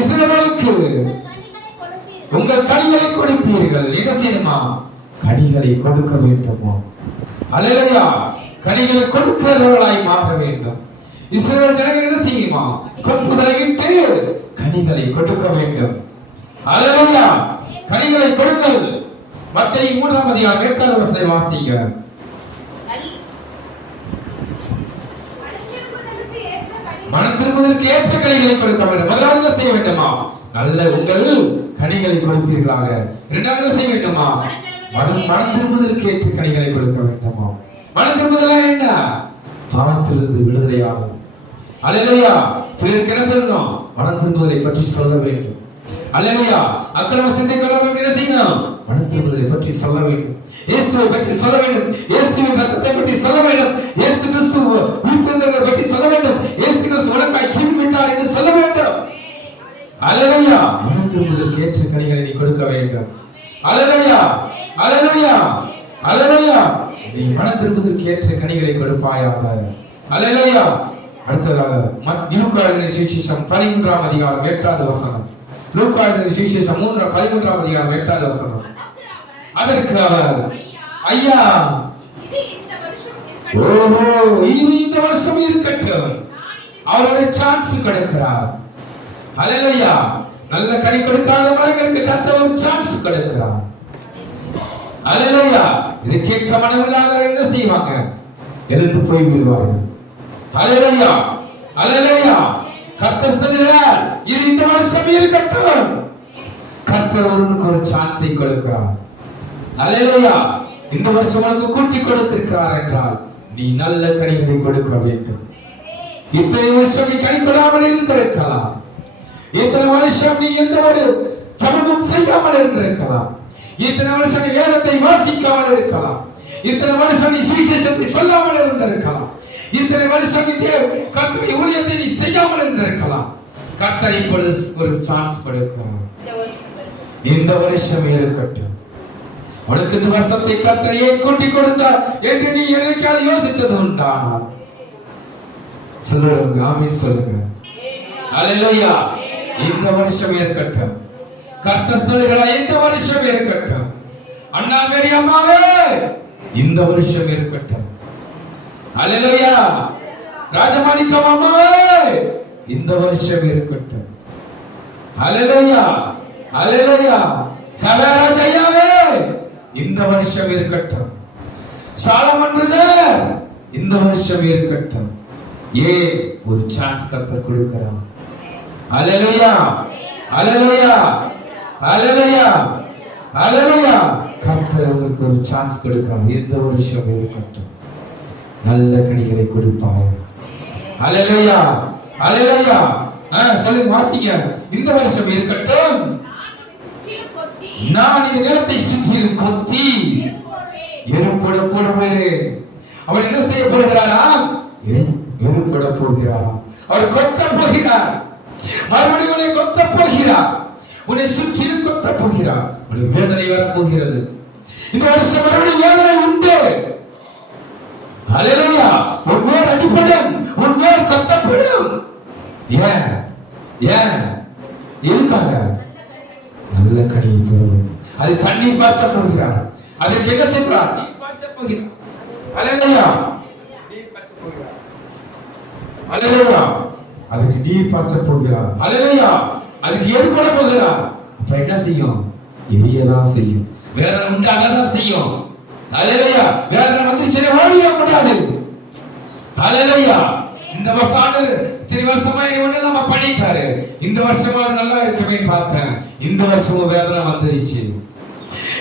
இஸ்ரவேலுக்கு உங்கள் கனிகளை கொடுப்பீர்கள். என்ன செய்யணுமா? கனிகளை கொடுக்க வேண்டுமா? அல்லேலூயா. கனிகளை கொடுக்கிறவர்களாய் மாற வேண்டும். இஸ்ரவேல் ஜனங்கள் என்ன செய்யுமா? கொப்புகளை விட்டு கனிகளை கொடுக்க வேண்டும். அல்லேலூயா. கனிகளை கொடுங்கள். மத்தேயு 3ஆம் அதிகாரம் 8வது வசனத்தை வாசிங்க. மனம் திரும்புவதற்கு ஏற்ற கனிகளை கொடுக்க வேண்டும். முதலாவது செய்ய வேண்டுமா? நல்ல உங்கள் கனிகளை கொடுப்பீர்களாக. இரண்டாவது செய்ய வேண்டுமா? மனம் திரும்புவதற்கு ஏற்ற கனிகளை கொடுக்க வேண்டுமா? மனம் திரும்புதல் என்ன? பாவத்திலிருந்து விடுதலையாகும். அல்லேலூயா. பிறருக்கு என்ன சொல்லணும்? மனம் திரும்புதலை பற்றி சொல்ல வேண்டும். அல்லேலூயா. அக்கிரம சிந்தையுள்ளவர்களுக்கு என்ன செய்யணும்? மனம் திரும்புதலை பற்றி சொல்ல வேண்டும். இயேசுவை பற்றி சொல்ல வேண்டும். இயேசுவின் ரத்தத்தை பற்றி சொல்ல வேண்டும். இயேசு கிறிஸ்து உயிர்த்தெழுந்தவரை பற்றி சொல்ல வேண்டும். இயேசு கிறிஸ்து உனக்காய் ஜீவித்தார் என்று சொல்ல வேண்டும். அல்லேலூயா. மனம் திரும்புதலுக்கு ஏற்ற கனிகளை நீ கொடுக்க வேண்டும். அல்லேலூயா. அல்லேலூயா. அல்லேலூயா. நீ மனம் திரும்புதலுக்கு ஏற்ற கனிகளை கொடுப்பாயாக. அல்லேலூயா. அடுத்ததாக லூக்கா எழுதின சுவிசேஷம் 13ஆம் அதிகாரம் 8வது வசனம். லூக்கா எழுதின சுவிசேஷம் 13ஆம் அதிகாரம் 8வது வசனம். அதற்கு அவர், ஐயா, ஓஹோ, இது இந்த வருஷம் இருக்கட்டும். அவர் ஒரு சான்ஸ் கொடுக்கிறார். அல்லேலூயா. நல்ல கனி கொடுக்காத மரங்களுக்கு கர்த்தர் ஒரு சான்ஸ் கொடுக்கிறார். அல்லேலூயா. இது கேட்க மனமில்லாதவர்கள் என்ன செய்வாங்க? எழுந்து போய் விடுவார்கள். அல்லேலூயா. அல்லேலூயா. கர்த்தர் சொல்கிறார், இது இந்த வருஷம் இருக்கட்டும். கர்த்தர் ஒருவனுக்கு ஒரு சான்ஸை கொடுக்கிறார். அல்லேலூயா. இந்த வருஷம் உனக்கு கூட்டி கொடுத்திருக்கிறார் என்றால் நீ நல்ல கனிகளை கொடுக்க வேண்டும். இத்தனை வருஷம் நீ கனி கொடாமல் இருந்திருக்கலாம். இத்தனை வருஷம் நீ எந்த ஒரு சமமும் செய்யாமல் இருந்திருக்கலாம். இத்தனை வருஷம் நீ வேதத்தை வாசிக்காமல் இருக்கலாம். இத்தனை வருஷம் நீ சுவிசேஷத்தை சொல்லாமல் இருந்திருக்கலாம். இத்தனை வருஷம் நீ கர்த்தருடைய ஊழியத்தை நீ செய்யாமல் இருந்திருக்கலாம். கர்த்தர் இப்பொழுது ஒரு சான்ஸ் கொடுக்கிறார். இந்த வருஷம் இருக்கட்டும். உனக்கு இந்த வருஷத்தை கர்த்தர் ஏன் கூட்டி கொடுத்தார் என்று நீ என்னைக்காவது யோசித்தது உண்டா? சொல்லுங்க, ஆமென் சொல்லுங்க. அல்லேலூயா. இந்த வருஷம் இருக்கட்டும். கர்த்தர் சொல்லுகிறார், இந்த வருஷம் இருக்கட்டும். அண்ணா மேரி அம்மாவே, இந்த வருஷம் இருக்கட்டும். அல்லேலூயா. ராஜமாணிக்கம் அம்மாவே, இந்த வருஷம் இருக்கட்டும். அல்லேலூயா. அல்லேலூயா. சபராஜையாவே, இந்த வருஷம் இருக்கட்டும். சாலமன் பிரதர், இந்த வருஷம் இருக்கட்டும். ஏன் ஒரு சான்ஸ் கர்த்தர் கொடுக்கிறார். அல்லேலூயா. அல்லேலூயா. அல்லேலூயா. அல்லேலூயா. கர்த்தர் உங்களுக்கு ஒரு சான்ஸ் கொடுக்கிறார். இந்த வருஷம் இருக்கட்டும். நல்ல கனிகளை கொடுப்பார். அல்லேலூயா. அல்லேலூயா. சொல்லுங்க, வாசிங்க. இந்த வருஷம் இருக்கட்டும். நான் இந்த நிலத்தை சுற்றிலும் கொத்தி எருப்போட போடுவேன். அவர் என்ன செய்ய போகிறாரா? எருப்போட போகிறாரா? அவர் கொத்த போகிறார். மறுபடியும் உன்னை கொத்த போகிறார். உன்னை சுற்றிலும் கொத்த போகிறார். உனக்கு வேதனை வரப் போகிறது. இந்த வருஷம் மறுபடியும் வேதனை உண்டு. அல்லேலூயா. உன் மேல் அடிபடும், உன் மேல் கொத்தப்படும். ஏன்? ஏன்? எதுக்காக? நல்ல கனியை தருவது. அது தண்ணி பாய்ச்ச போகிறார். அதற்கு என்ன செய்கிறார்? நீர் பாய்ச்ச போகிறார். அல்லேலூயா. நீர் பாய்ச்ச போகிறார். அல்லேலூயா. அதுக்கு நீர் பாய்ச்ச போகிறார். அல்லேலூயா. அதுக்கு ஏற்பட போகிறார். அப்ப என்ன செய்யும்? எரியதான் செய்யும். வேதனை உண்டாகதான் செய்யும். அல்லேலூயா. வேதனை வந்து சரி ஓடிட கூடாது. அல்லேலூயா. இந்த வருஷம் இத்தனை வருஷமா ஒண்ணு நம்ம பண்ணிட்டாரு. இந்த வருஷமா நல்லா இருக்குமே பார்த்தேன். இந்த வருஷமும் வேதனை வந்துருச்சு.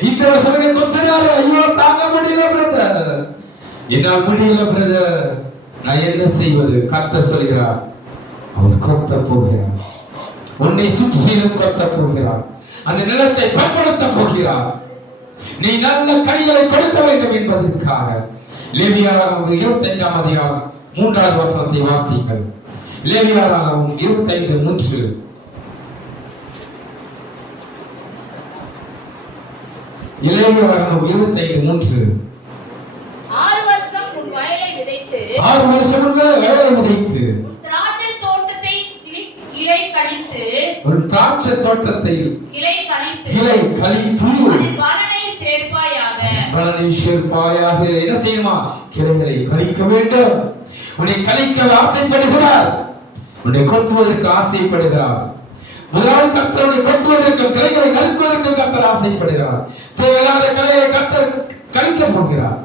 இந்த வருஷம் எனக்கு கொத்துறாரு. ஐயோ தாங்க முடியல பிரதர், என்னால் முடியல பிரதர், நான் என்ன செய்வது? கர்த்தர் சொல்கிறார், அவர் கொத்த போகிறார். உன்னை சுற்றிலும் கொத்த போகிறார். அந்த நிலத்தை பயன்படுத்த போகிறார். நீ நல்ல கனிகளை கொடுக்க வேண்டும் என்பதற்காக. லேவியராகமம் 25ஆம் அதிகாரம் 3வது வசனத்தை வாசிங்கள். லேவியராகமம் 25:3. லேவியராகமம் 25:3. 6 வருஷம் உன் வயலை விதைத்து 6 வருஷம் உங்களை வயலை விதைத்து திராட்சை தோட்டத்தை கிளை கழித்து ஒரு திராட்சை தோட்டத்தை கிளை கழித்து கிளை கழித்து அதில் பலனை சேர்ப்பாயாக. பலனை சேர்ப்பாயாக. என்ன செய்யுமா? கிளைகளை கழிக்க வேண்டும். உன்னை கழிக்க ஆசைப்படுகிறார். உன்னை கொத்துவதற்கு ஆசைப்படுகிறார். முதலாவது கர்த்தரை கொத்துவதற்கு, கிளைகளை கழிக்குவதற்கு கர்த்தர் ஆசைப்படுகிறார். தேவையில்லாத கிளைகளை கர்த்தர் கழிக்க போகிறார்.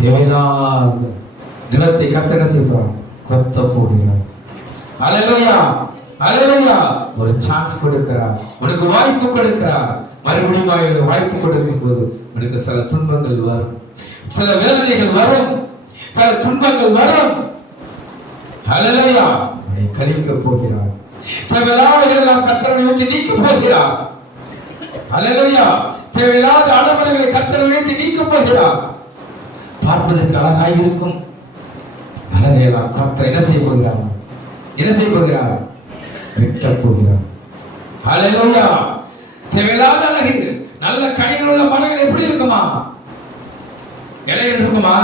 தேவையில்லாத நிலத்தை கர்த்தர் என்ன செய்கிறார்? கொத்த போகிறார். அல்லேலூயா, அல்லேலூயா. ஒரு சான்ஸ் கொடுக்கிறார், உனக்கு வாய்ப்பு கொடுக்கிறார். மறுபடியும் வாய்ப்பு கொடுக்கும் போது உனக்கு சில துன்பங்கள் வரும், சில வேதனைகள் வரும், பல துன்பங்கள் வரும். அல்லேலூயா. உன்னை கழிக்க போகிறார். தேவையில்லாதவர்களை நாம் கர்த்தரை நோக்கி நீக்க போகிறார். அல்லேலூயா. தேவையில்லாத ஆடம்பரங்களை கர்த்தரை நோக்கி நீக்க போகிறார். பார்ப்பதற்கு அழகாய் இருக்கும் அழகையெல்லாம் கர்த்தர் என்ன செய்ய போகிறார்? என்ன செய்ய போகிறார்? வெட்ட போகிறார். அல்லேலூயா. தேவையில்லாத அழகு, நல்ல கனிகள் உள்ள மரங்கள் எப்படி இருக்குமா? இலைகள் இருக்குமா?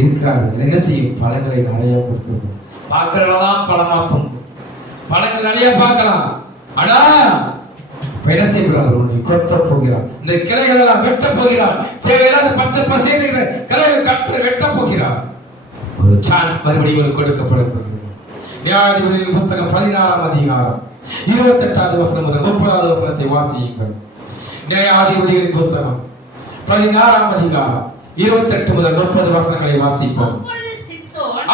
இருக்காது. என்ன செய்யும்? பழங்களை நிறைய கொடுத்து பார்க்கிறவெல்லாம் பழமாக்கும். பழங்கள் நிறைய பார்க்கலாம். ஆனா என்ன செய்கிறார்? உன்னை கொத்த போகிறார். இந்த கிளைகள் எல்லாம் வெட்ட போகிறார். தேவையில்லாத பச்சை பசேல் கிளைகள் கர்த்தர் வெட்ட போகிறார். ஒரு சான்ஸ் மறுபடியும் கொடுக்கப்பட போகிறது. நியாயாதிபதிகளின் புஸ்தகம் 16ஆம் அதிகாரம் 28வது வசனம் முதல் 30வது வசனத்தை வாசியுங்கள். நியாயாதிபதிகளின் புஸ்தகம் 16ஆம் அதிகாரம் 28 முதல் 30 வசனங்களை வாசிப்போம்.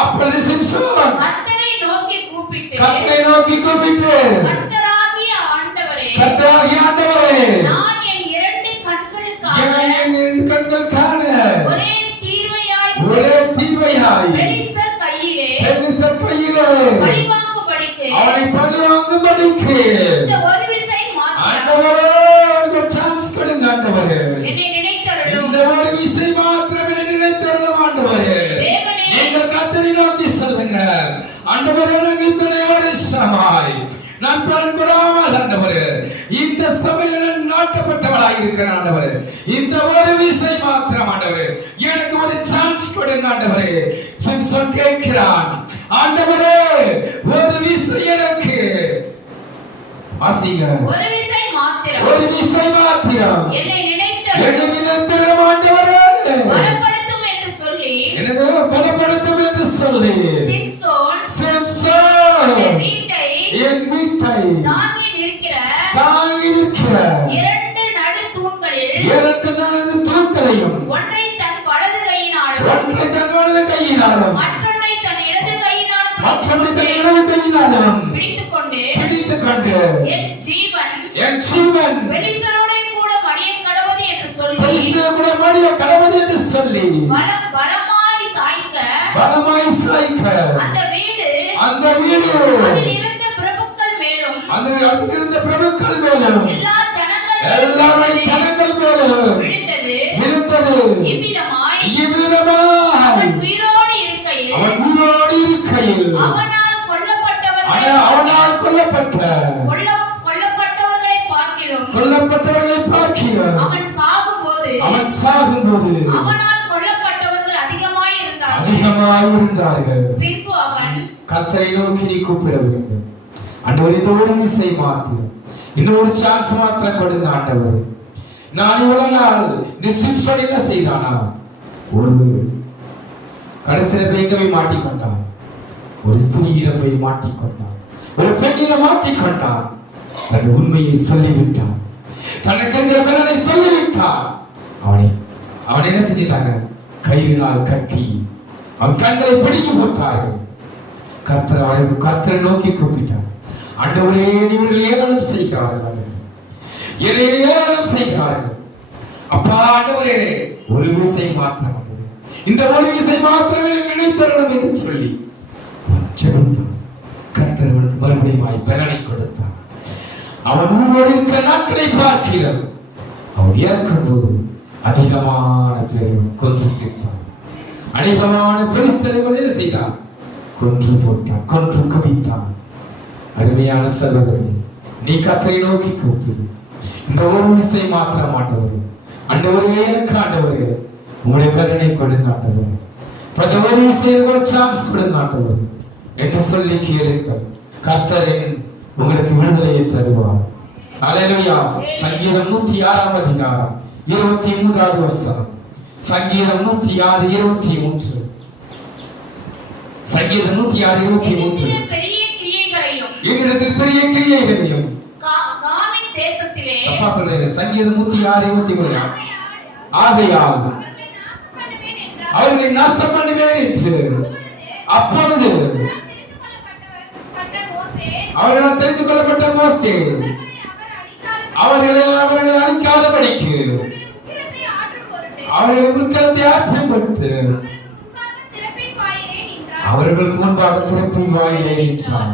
அப்பொழுது சிம்சோன் கர்த்தரை நோக்கி கூப்பிட்டு கர்த்தராகிய ஆண்டவரே, நான் என் 2 கண்கள் காண ஒரே தீர்வையாய் பெலிஸ்தர் கையிலே அவனை பழிவாங்கும்படிக்கு இந்த ஒரு விசை மாத்திரம் ஆண்டவரே ஒரு சான்ஸ் கொடுங்க ஆண்டவரே. என்னை நினைத்தருளும். இந்த ஒரு விசை மாத்திரம் என்னை நினைத்தருளும் ஆண்டவரே. நீங்கள் கர்த்தரை நோக்கி சொல்லுங்க. ஆண்டவரே, நான் இத்தனை வருஷமாய் நான் பலன் கொடாமல் ஆண்டவரே இந்த சபையில் நாட்டப்பட்டவளாய் இருக்கிறேன் ஆண்டவரே. இந்த ஒரு விசை மாத்திரம் ஆண்டவரே எனக்கு ஒரு சான்ஸ் கொடுங்க ஆண்டவரே. சிம்சோன் கேட்கிறான், ஆண்டவரே ஒரு விசை எனக்கு வாசிங்க. ஒரு விசை மாத்திரம் என்னை நினைத்தருளும் ஆண்டவரே. பலப்படுத்தும் என்று சொல்லி என்னது பலப்படுத்தும் என்று சொல்லி சிம்சோன் என் வீட்டை தாங்கி நிற்கிற 2 நடு தூண்களையும் ஒன்றை தன் வலது கையினாலும் மற்றொன்றை தன் இடது கையினாலும் பிடித்துக்கொண்டு என் ஜீவன் பெலிஸ்தரோடே கூட மடிய கடவது என்று சொல்லி பலமாய் சாய்க்க அந்த வீடு அதில் இருந்த பிரபுக்கள் மேலும் எல்லா ஜனங்கள் மேலும் விழுந்தது. இவ்விதமாய் அவன் உயிரோடு இருக்கையில் அவனால் கொல்லப்பட்டவர்களை பார்க்கிலும் அவன் சாகும்போது அவனால் கொல்லப்பட்டவர்கள் அதிகமாய் இருந்தார்கள். பின்பு அவன் கர்த்தரை நோக்கி நீ கூப்பிட வேண்டும். ஆண்டவர் இந்த ஒரு விசை மாத்திரம், இன்னொரு சான்ஸ் மாத்திரம் கொடுங்க ஆண்டவர். நான் இவ்வளவு நாள் இந்த சிம்சோன் என்ன செய்தானா? ஒரு கடைசியில போய் எங்க போய் மாட்டிக்கொண்டான்? ஒரு ஸ்திரீயிடம் போய் மாட்டிக்கொண்டான், ஒரு பெண்ணிடம் மாட்டிக்கொண்டான். தன் உண்மையை சொல்லிவிட்டான், தனக்கு பலனை சொல்லிவிட்டான். அவனை அவன் என்ன செஞ்சிட்டாங்க? கயிறினால் கட்டி அவன் கண்களை பிடிக்கி போட்டார்கள். கர்த்தரை நோக்கி கூப்பிட்டார். ஆண்டவரே, இவர்கள் ஏளனம் செய்கிறார்கள், என்னை ஏளனம் செய்கிறார்கள். அப்பா ஆண்டவரே, ஒரு விசை மாத்திரம், இந்த ஒரு விசை மாத்திரமே நினைத்தரணும் என்று சொல்லி ஜெபித்தான். கர்த்தர் அவனுக்கு மறுபடியும் பலனை கொடுத்தார். அவன் உயிரோடு இருக்க நாட்களை பார்க்கிறார். அவன் இறக்கும் போது அதிகமான பேரை கொன்று தீர்த்தான். அதிகமான பரிசுகளை செய்தான், கொன்று போட்டான், கொன்று குவித்தான். அருமையான சகோதரனே, நீ கர்த்தரை நோக்கி கூப்பிடு. இந்த ஒரு விசை மாத்திரம் ஆண்டவரே, ஆண்டவரே எனக்கு ஆண்டவரே உங்களுடைய கருணை கொடுங்க ஆண்டவரே, அந்த ஒரு விசைக்கு ஒரு சான்ஸ் கொடுங்க ஆண்டவரே என்று சொல்லி கேளுங்கள். கர்த்தரின் உங்களுக்கு விடுதலையை தருவார். அல்லேலூயா. சங்கீதம் 106 அதிகாரம் 23வது வசனம். சங்கீதம் 106 23. சங்கீதம் 106 23. எங்களிடத்தில் பெரிய கிரியைகளையும் காமின் தேசத்திலே அப்பா சொல்றேன். சங்கீதம் 106 23. ஆகையால் அவர்களை நாசம் பண்ணுவேன் என்று அப்பொழுது அவர்களால் தெரிந்து கொள்ளப்பட்ட மோசே அவர்களை அழிக்காதபடிக்கு அவர்களை உக்கிரத்தை ஆற்றப்பட்டு அவர்களுக்கு முன்பாக திறப்பின் வாயிலே நின்றான்.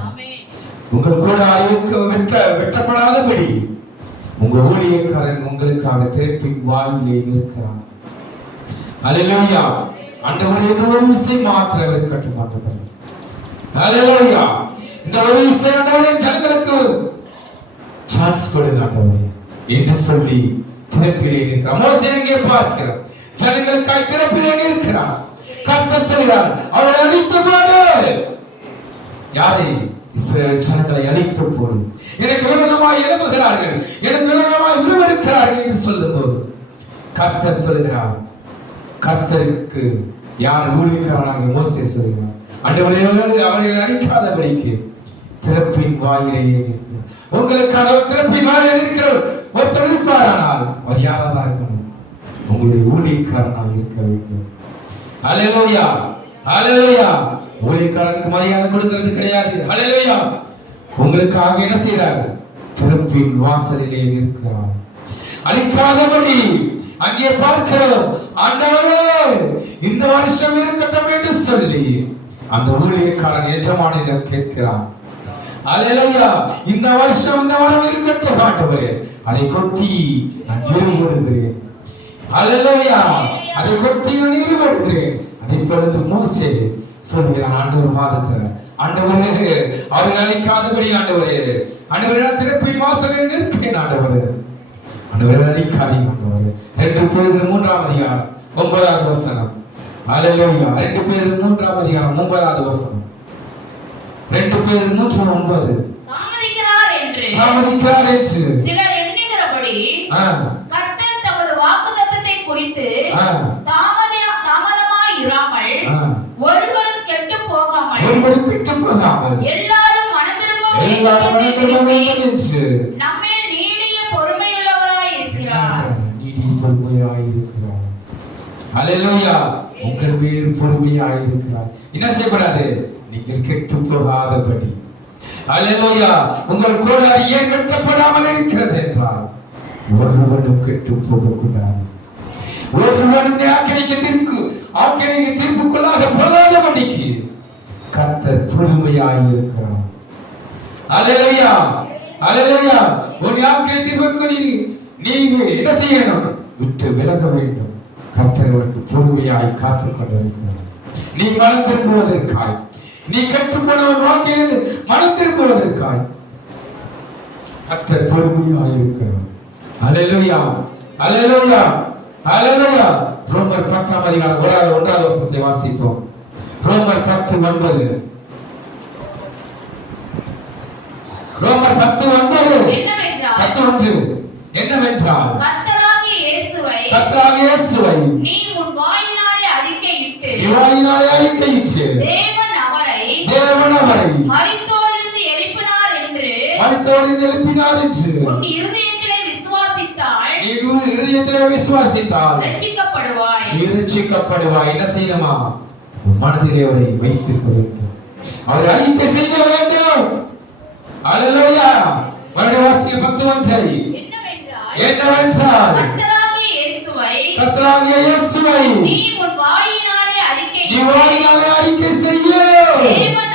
உங்கள் கூட வெட்டப்படாதபடி உங்கள் ஊழியக்காரன் உங்களுக்காக திறப்பின் வாயிலே நிற்கிறான். அல்லேலூயா. ஆண்டவரே, இந்த ஒரு விசை மாத்திரம் இருக்கட்டும் ஆண்டவரே. அல்லேலூயா. இந்த ஒரு விசை ஆண்டவரே ஜனங்களுக்கு சான்ஸ் கொடுங்க ஆண்டவரே என்று சொல்லி திறப்பிலே நிற்கிறார். மோசே எங்கே பார்க்கிறார்? ஜனங்களுக்காய் திறப்பிலே நிற்கிறார். கர்த்தர் சொல்கிறார், அவரை அழித்து போடு. யாரை? இஸ்ரவேல் ஜனங்களை அழித்து போடு. எனக்கு விரோதமாய் எழும்புகிறார்கள், எனக்கு விரோதமாய் விரும்புகிறார்கள் என்று சொல்லும்போது கர்த்தர் சொல்கிறார், கர்த்தருக்கு யார் ஊழியக்காரனாக மோசே சொல்கிறார், ஆண்டவரே அவரை அழிக்காதபடிக்கு திறப்பின் வாயிலேயே இருக்கிறார். உங்களுக்காக திறப்பின் வாயிலே இருக்கிறார். ஒருத்தர் இருப்பாரானால் அவர் யாராதான் இருக்கணும்? உங்களுடைய ஊழியக்காரனாக இருக்க வேண்டும். அல்லேலூயா. அல்லேலூயா. ஊழியக்காரனுக்கு மரியாதை கொடுக்கிறது கிடையாது. அல்லேலூயா. உங்களுக்காக என்ன செய்கிறார்? திறப்பின் வாசலிலே நிற்கிறார். அழிக்காதபடி அங்கே பார்க்கிறோம். ஆண்டவரே, இந்த வருஷம் இருக்கட்டும் என்று சொல்லி அந்த ஊழியக்காரன் எஜமானிடம் கேட்கிறான். அல்லேலூயா. இந்த வருஷம் இந்த வாரம் இருக்கட்டும் ஆண்டவரே, அதை கொத்தி நான் ஈடுபடுகிறேன். அல்லேலூயா. அதை கொத்தி நான் ஈடுபடுகிறேன். அதை பொழுது மோசே சொல்கிறான், ஆண்டவர் பாதத்தில், ஆண்டவரே அவர்கள் அழிக்காதபடி ஆண்டவரே, ஆண்டவரே திறப்பின் வாசலில் நிற்கிறேன் ஆண்டவரே, ஆண்டவரே அழிக்காதீங்க ஆண்டவரே. 2 பேதுரு 3ஆம் அதிகாரம் 9வது வசனம். அல்லேலூயா. 2 பேதுரு 3ஆம் அதிகாரம் 9வது வசனம். 2 பேதுரு 3:9. தாமதிக்கிறார் என்று சிலர் எண்ணுகிறபடி கர்த்தர் தமது வாக்குத்தத்தத்தை குறித்து தாமதமாய் இராமல் ஒருவரும் கெட்டு போகாமல் எல்லாரும் மனம் திரும்ப வேண்டும் என்று நம்மேல் நீடிய பொறுமையுள்ளவராய் இருக்கிறார். அல்லேலூயா. உங்கள் மேல் பொறுமையாய் இருக்கிறார். என்ன செய்யக்கூடாது? நீங்கள் கெட்டு போகாதபடி. அல்லேலூயா. உங்கள் கோடாரி ஏன் வெட்டப்படாமல் இருக்கிறது என்றால் ஒருவனும் கெட்டு போகக்கூடாது. ஒருவனும் ஆக்கினைக்கு தீர்ப்புக்குள்ளாக போகாதபடிக்கு கர்த்தர் பொறுமையாய் இருக்கிறார். அல்லேலூயா. அல்லேலூயா. உன் ஆக்கினை தீர்ப்புக்கு நீ என்ன செய்யணும்? விட்டு விலக வேண்டும். கர்த்தர் உனக்கு பொறுமையாய் காத்துக் கொண்டிருக்கிறார். நீ மனம் திரும்புவதற்காய், நீ கெட்டு போனவன் வாழ்க்கையில் மனம் திரும்புவதற்காய் கர்த்தர் பொறுமையாய் இருக்கிறார். அல்லேலூயா. அல்லேலூயா. அல்லேலூயா. ரோமர் 10ஆம் அதிகாரம் 1வது வசனத்தை வாசிப்போம். ரோமர் 10:9. ரோமர் 10:9 என்னவென்றால் கர்த்தராகிய இயேசுவை நீ உன் வாயினாலே அறிக்கையிட்டு தேவன் அவரை மரித்தோரிலிருந்து எழுப்பினார் என்று உன் இருதயத்திலே நீ இருதயத்திலே விசுவாசித்தால் ரட்சிக்கப்படுவாய். நீ ரட்சிக்கப்படுவாய். என்ன செய்யணுமா? மனதிலே அவரை வைத்திருக்க வேண்டும், அவரை அறிக்கை செய்ய வேண்டும். அல்லேலூயா. வருடவாசிய 10 ஒன்றை என்னவென்றால் கர்த்தராகிய இயேசுவை நீ உன் வாயினாலே அறிக்கை செய்ய தேவன்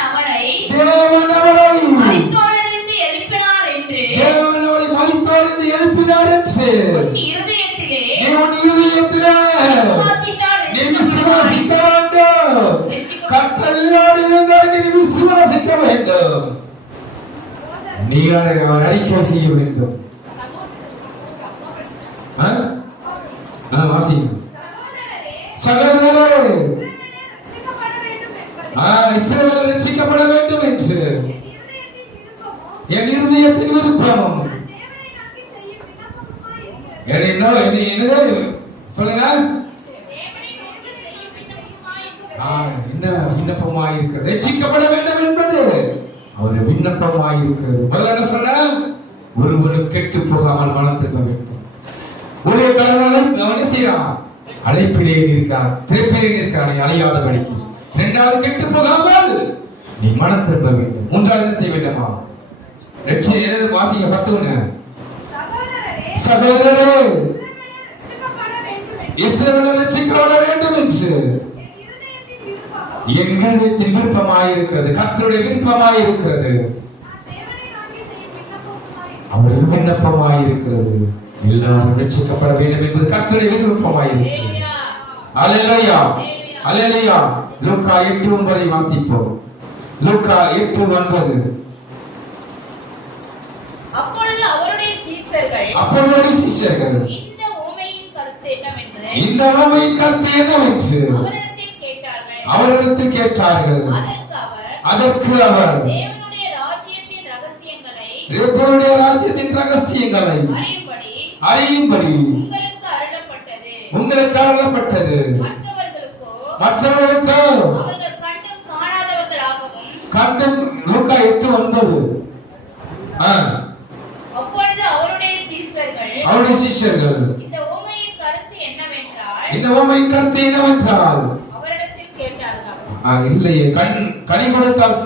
அவரை மரித்தோரிலிருந்து எழுப்பினார் என்று உன் இருதயத்திலே நீ விசுவாசிக்க வேண்டும். கர்த்தரோடு இருந்தால் நீ விசுவாசிக்க வேண்டும். நீ அறிக்கை செய்ய வேண்டும். சகோதரரே, இஸ்ரவேல் ரட்சிக்கப்பட வேண்டும் என்று என் இருதயத்தின் விருப்பம். சொல்லுங்க. என்ன விண்ணப்பமாயிருக்கிறது? ரட்சிக்கப்பட வேண்டும் என்பது அவர் விண்ணப்பமாயிருக்கிறது. முதல்ல என்ன சொன்ன? ஒருவனும் கெட்டு போகாமல் மனம் திரும்ப வேண்டும். ஒரே கடனாளன் அவன் செய்யறான், அழைப்பிலே இருக்கிறான், திரைப்பிலே இருக்கிறான், அழியாத படிக்கு. இரண்டாவது, கெட்டு போகாமல் நீ மனம் திரும்ப வேண்டும். மூன்றாவது என்ன செய்ய வேண்டுமா? வாசிங்க 10. சகோதரரே, இஸ்ரவேல் ரட்சிக்கப்பட வேண்டும் என்று எங்களிடத்தில் விருப்பமாயிருக்கிறது, கர்த்தருடைய விருப்பமாயிருக்கிறது, அவருடைய விண்ணப்பமாயிருக்கிறது. எல்லாரும் ரட்சிக்கப்பட வேண்டும் என்பது கர்த்தருடைய விருப்பமாயிருக்கிறது. அல்லேலூயா, அல்லேலூயா. லூக்கா 8:9 வாசிப்போம். லூக்கா 8:9. அப்பொழுது அவருடைய சீஷர்கள் இந்த உவமையின் கருத்து என்னவென்று அவரிடத்தில் கேட்டார்கள். அதற்கு அவர் தேவனுடைய ராஜ்யத்தின் ரகசியங்களை அறியும்படி உங்களுக்கு அருளப்பட்டது. மற்றவர்களுக்கோ கண்டும். லூக்கா 8:9. அப்பொழுது அவருடைய சீஷர்கள் இந்த உவமையின் கருத்து என்னவென்றால் அவரிடத்தில் கேட்டார்கள். இல்லையே, கனி கொடுத்தால்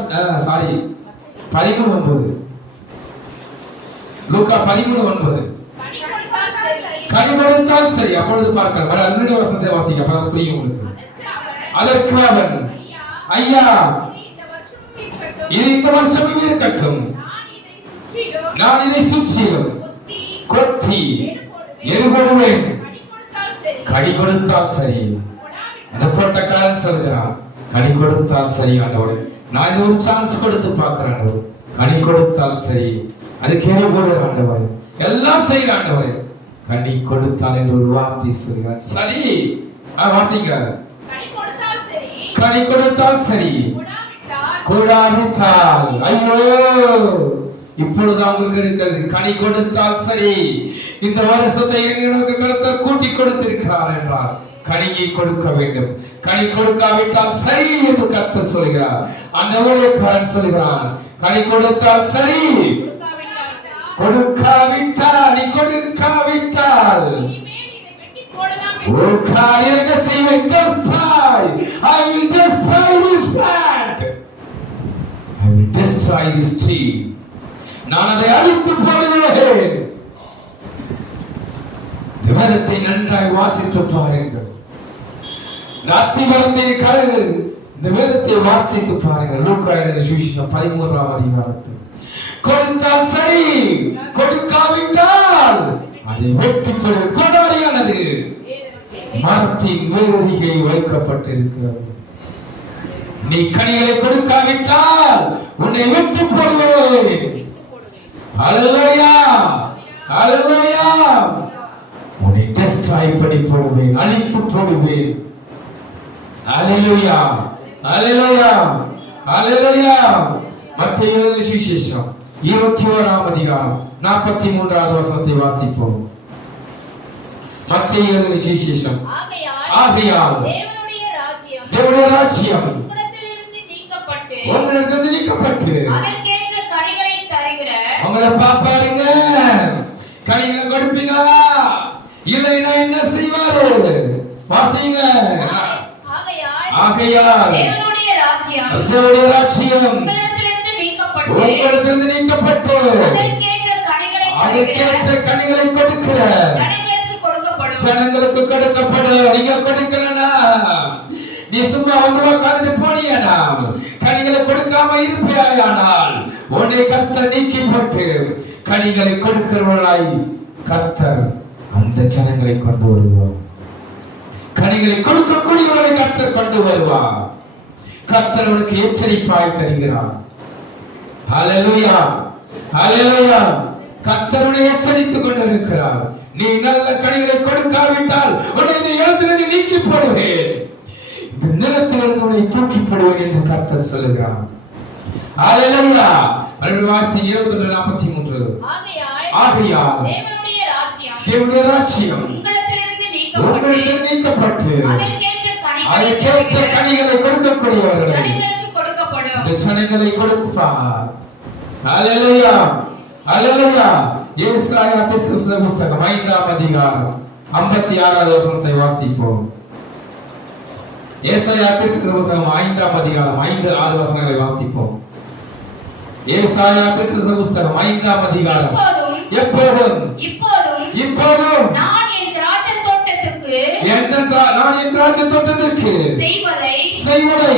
13:9. லூக்கா 13:9. கனி கொடுத்தால் சரி. அப்பொழுது பார்க்கலாம். அதனுடைய வசனத்தை வாசிங்க, அப்ப புரியும் உங்களுக்கு. அதற்கு அவன், ஐயா, இது இந்த வருஷமும் இருக்கட்டும், நான் இதை சுற்றிலும் கொத்தி எருபடுவேன். கனி கொடுத்தால் சரி. அந்த போட்டக்காரன் சொல்கிறான், கனி கொடுத்தால் சரி ஆண்டவரே, நான் இது ஒரு சான்ஸ் கொடுத்து பார்க்கிறேன் ஆண்டவரே, கனி கொடுத்தால் சரி. அதுக்கு என்ன போடுற ஆண்டவரே, எல்லாம் செய்யற ஆண்டவரே, கனி கொடுத்தால் என்று ஒரு வார்த்தை சொல்கிறார். சரி, வாசிங்க. கனி கொடுத்தால் சரி, கூடாவிட்டால் ஐயோ. இப்பொழுது அவங்களுக்கு இருக்கிறது, கனி கொடுத்தால் சரி. இந்த வருஷத்தை எனக்கு கருத்தர் கூட்டி கொடுத்திருக்கிறார் என்றால் கனியை கொடுக்க வேண்டும். கனி கொடுக்காவிட்டால் சரி என்று கர்த்தர் சொல்கிறார். அந்த ஊழியக்காரன் சொல்கிறான், கனி கொடுத்தால் சரி, கொடுக்காவிட்டால், நீ கொடுக்காவிட்டால் என்ன செய்வேன்? I will destroy this plant. I will destroy this tree. நான் அதை அழித்து போடுவேன். வேதத்தை நன்றாய் வாசித்து பாருங்கள். அத்திமரத்தின் கரகு, இந்த வேதத்தை வாசித்து பாருங்கள். லூக்கா எழுதின சுவிசேஷம் 13ஆம் அதிகாரத்தில். கொடுத்தால் சரி, கொடுக்காவிட்டால் அதை வெட்டி போடு. கொடாரியானது மரத்தின் வேரடிகை வைக்கப்பட்டிருக்கிறது. நீ கனிகளை கொடுக்காவிட்டால் உன்னை வெட்டி போடுவேன். அல்லேலூயா, அல்லேலூயா. உன்னை டெஸ்ட்ராய் பண்ணி போடுவேன், அழித்து போடுவேன். அல்லேலூயா, அல்லேலூயா, அல்லேலூயா. மத்தேயு எழுதின சுவிசேஷம் 21ஆம் அதிகாரம் 43வது வசனத்தை வாசிப்போம். மத்தேயு எழுதின சுவிசேஷம். ஆகையால் தேவனுடைய ராஜ்யம் உங்களிடத்திலிருந்து நீக்கப்பட்டு அதற்கேற்ற கனிகளை தருகிற உங்களை பாப்பாருங்க. கனிகளை கொடுப்பீங்களா? இல்லைன்னா என்ன செய்வாரு? வாசிங்க. ஆகையால் தேவனுடைய ராஜ்யம் உங்களிடத்திலிருந்து நீக்கப்பட்டு அதற்கேற்ற கனிகளை கொடுக்கிற ஜனங்களுக்கு கொடுக்கப்படும். நீங்க கொடுக்கலனா நீ சும்மா வந்து உட்கார்ந்து போனியானா கனிகளை கொடுக்காம இருப்பாயானால் உன்னை கர்த்தர் நீக்கி போட்டு கனிகளை கொடுக்கிறவர்களாய் கர்த்தர் அந்த ஜனங்களை கொண்டு வருவார். கனிகளை கொடுக்கக்கூடியவர்களை கர்த்தர் கொண்டு வருவார். கர்த்தர் உனக்கு எச்சரிப்பாய் தருகிறார். ஹல்லேலூயா, ஹல்லேலூயா. கர்த்தர் உன்னை எச்சரித்துக் கொண்டிருக்கிறார். நீ நல்ல கனிகளை கொடுக்காவிட்டால் உன்னை இந்த இடத்திலிருந்து நீக்கி போடுவேன், இந்த நிலத்திலிருந்து உன்னை தூக்கி போடுவேன் என்று கர்த்தர் சொல்லுகிறார். ஹல்லேலூயா. வாசி 21:43. ஆகையால் தேவனுடைய ராஜ்யம் உங்களிடத்திலிருந்து நீக்கப்பட்டு அதற்கேற்ற கனிகளை கொடுக்கக்கூடியவர்களை இந்த ஜனங்களை கொடுப்பார். ஹல்லேலூயா, ஹல்லேலூயா. ஏசாயா தீர்க்கதரிசி புத்தகம் 5ஆம் அதிகாரம் 56வது வசனத்தை வாசிப்போம். ஏசாயா தீர்க்கதரிசி புத்தகம் 5ஆம் அதிகாரம் 5-6 வசனங்களை வாசிப்போம். ஏசாயா தீர்க்கதரிசி புத்தகம் 5ஆம் அதிகாரம். எப்போதும் நான் என் திராட்சை தோட்டத்துக்கு செய்வதை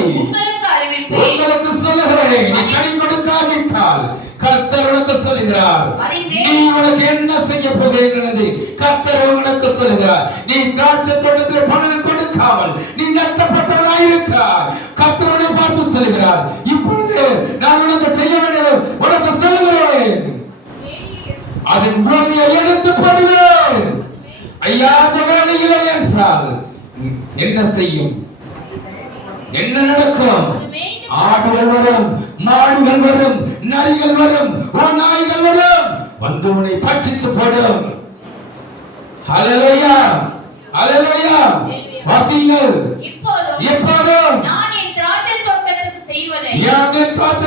உங்களுக்கு சொல்லுகிறேன். நீ கனி கொடுக்காவிட்டால் கர்த்தர் உனக்கு சொல்லுகிறார். நீ உனக்கு என்ன செய்ய போகிறேன் கர்த்தர் உனக்கு சொல்லுகிறார். நீ திராட்சை தோட்டத்தில் பணம் கொடுக்காமல் நீ நட்டப்பட்டவனாயிருக்கிறாய். கர்த்தர் உன்னை பார்த்து சொல்லுகிறார், இப்பொழுது நான் உனக்கு செய்ய வேண்டியது உனக்கு சொல்லுகிறேன், அதன் வேலையை எடுத்து போடுவேன். ஐயா, அந்த வேலையில என்றால் என்ன செய்யும்? என்ன நடக்கும்? ஆடுகள் வரும், மாடுகள் வரும், நரிகள் வரும், நாய்கள் வரும், வந்து உன்னை பட்சித்து போடும். ஹல்லேலூயா, ஹல்லேலூயா. வாசிங்கள். இப்போதும் நான் என் திராட்சை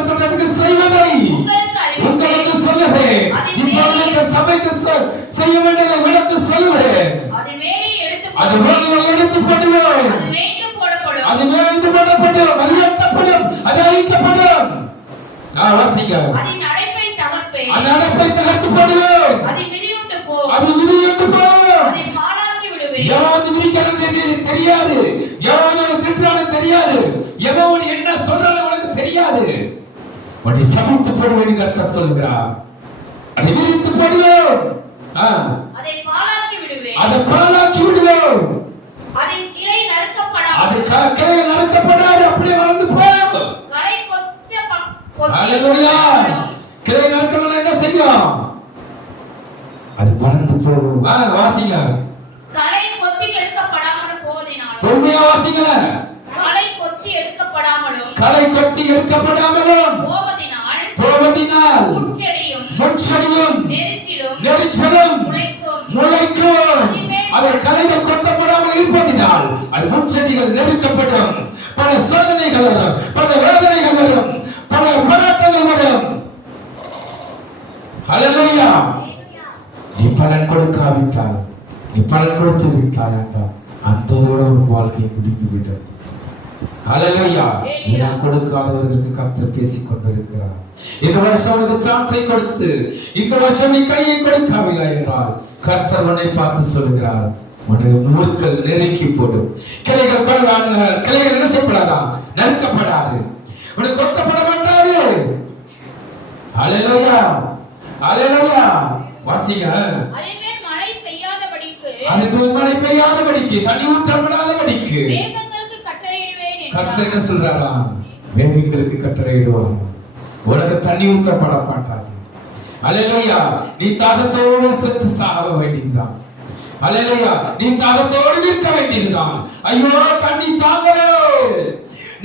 தோட்டத்துக்கு செய்வதை உங்களுக்கு சொல்லுகிறேன். இப்போது இந்த சபைக்கு செய்ய வேண்டியதை உனக்கு சொல்லுகிறேன். அது வேலையை எடுத்து போடுவேன், அது மேய்ந்து போடப்படும், அது வெட்டப்படும், அது அழிக்கப்படும். வாசிங்க. அதன் அடைப்பை தகர்ப்பேன், அந்த அடைப்பை தகர்த்து போடுவேன், அது மிதியுண்டு போ, அது மிதியுண்டு போ. அதை பாழாக்கி விடுவேன். எவன் மிதிக்கிறது தெரியாது, எவன் திட்டுறானு தெரியாது, எவன் என்ன சொல்றானு உனக்கு தெரியாது. உன்னை சமைத்து போடுவேன் கர்த்தர் சொல்கிறார். அதை மிதித்து போடுவேன், அதை பாழாக்கி விடுவேன், அதை பாழாக்கி விடுவேன். அதன் கிளை நறுக்கப்படாது, அது கிளை நறுக்கப்படாது, அப்படியே வளர்ந்து போகும். களை கொத்த ஹல்லேலூயா. கிளை நறுக்கணும்னா என்ன செய்யும்? அது வளர்ந்து போகும். வாசிங்க. களை கொத்தி எடுக்கப்படாமல் போவதினால், பொறுமையா வாசிங்க. களை கொத்தி எடுக்கப்படாமலும், களை கொத்தி எடுக்கப்படாமலும் போவதினால் முட்செடியும் நெரிச்சலும் முளைக்கும். அதன் கலைகள் கொத்தப்படாமல் இருப்பதினால் அது முட்செடிகள் நெருக்கப்படும். பல சோதனைகள் வரும், பல வேதனைகள் வரும், பல போராட்டங்கள் வரும். ஹல்லேலூயா. நீ பலன் கொடுக்காவிட்டால், நீ பலன் கொடுத்து விட்டாய் என்றால் அந்தோட ஒரு வாழ்க்கை முடிந்து விடும். ஹல்லேலூயா. நான் கொடுக்காதவர்களுக்கு கர்த்தர் பேசிக் கொண்டிருக்கிறார். இந்த வருஷம் உனக்கு சான்ஸை கொடுத்து இந்த வருஷம் நீ கையை கொடுக்கவில்லை என்றால் கர்த்தர் உன்னை பார்த்து சொல்கிறார், உன்னுடைய முற்கள் நெருக்கி போடும். கிளைகள் கிளைகள் என்ன செய்யப்படாதா? நறுக்கப்படாது, உனக்கு கொத்தப்பட மாட்டாது. ஹல்லேலூயா, ஹல்லேலூயா. வாசிங்க. அதுமேல் மழை பெய்யாதபடிக்கு, தண்ணி ஊற்றப்படாதபடிக்கு கர்த்தர் என்ன சொல்றாரா? மேகங்களுக்கு கட்டளையிடுவார், உனக்கு தண்ணி ஊற்றப்பட மாட்டாது. ஹல்லேலூயா. நீ தாகத்தோடு செத்து சாக வேண்டியதுதான். ஹல்லேலூயா. நீ தாகத்தோடு நிற்க வேண்டியதுதான். ஐயோ, தண்ணி தாங்கலே.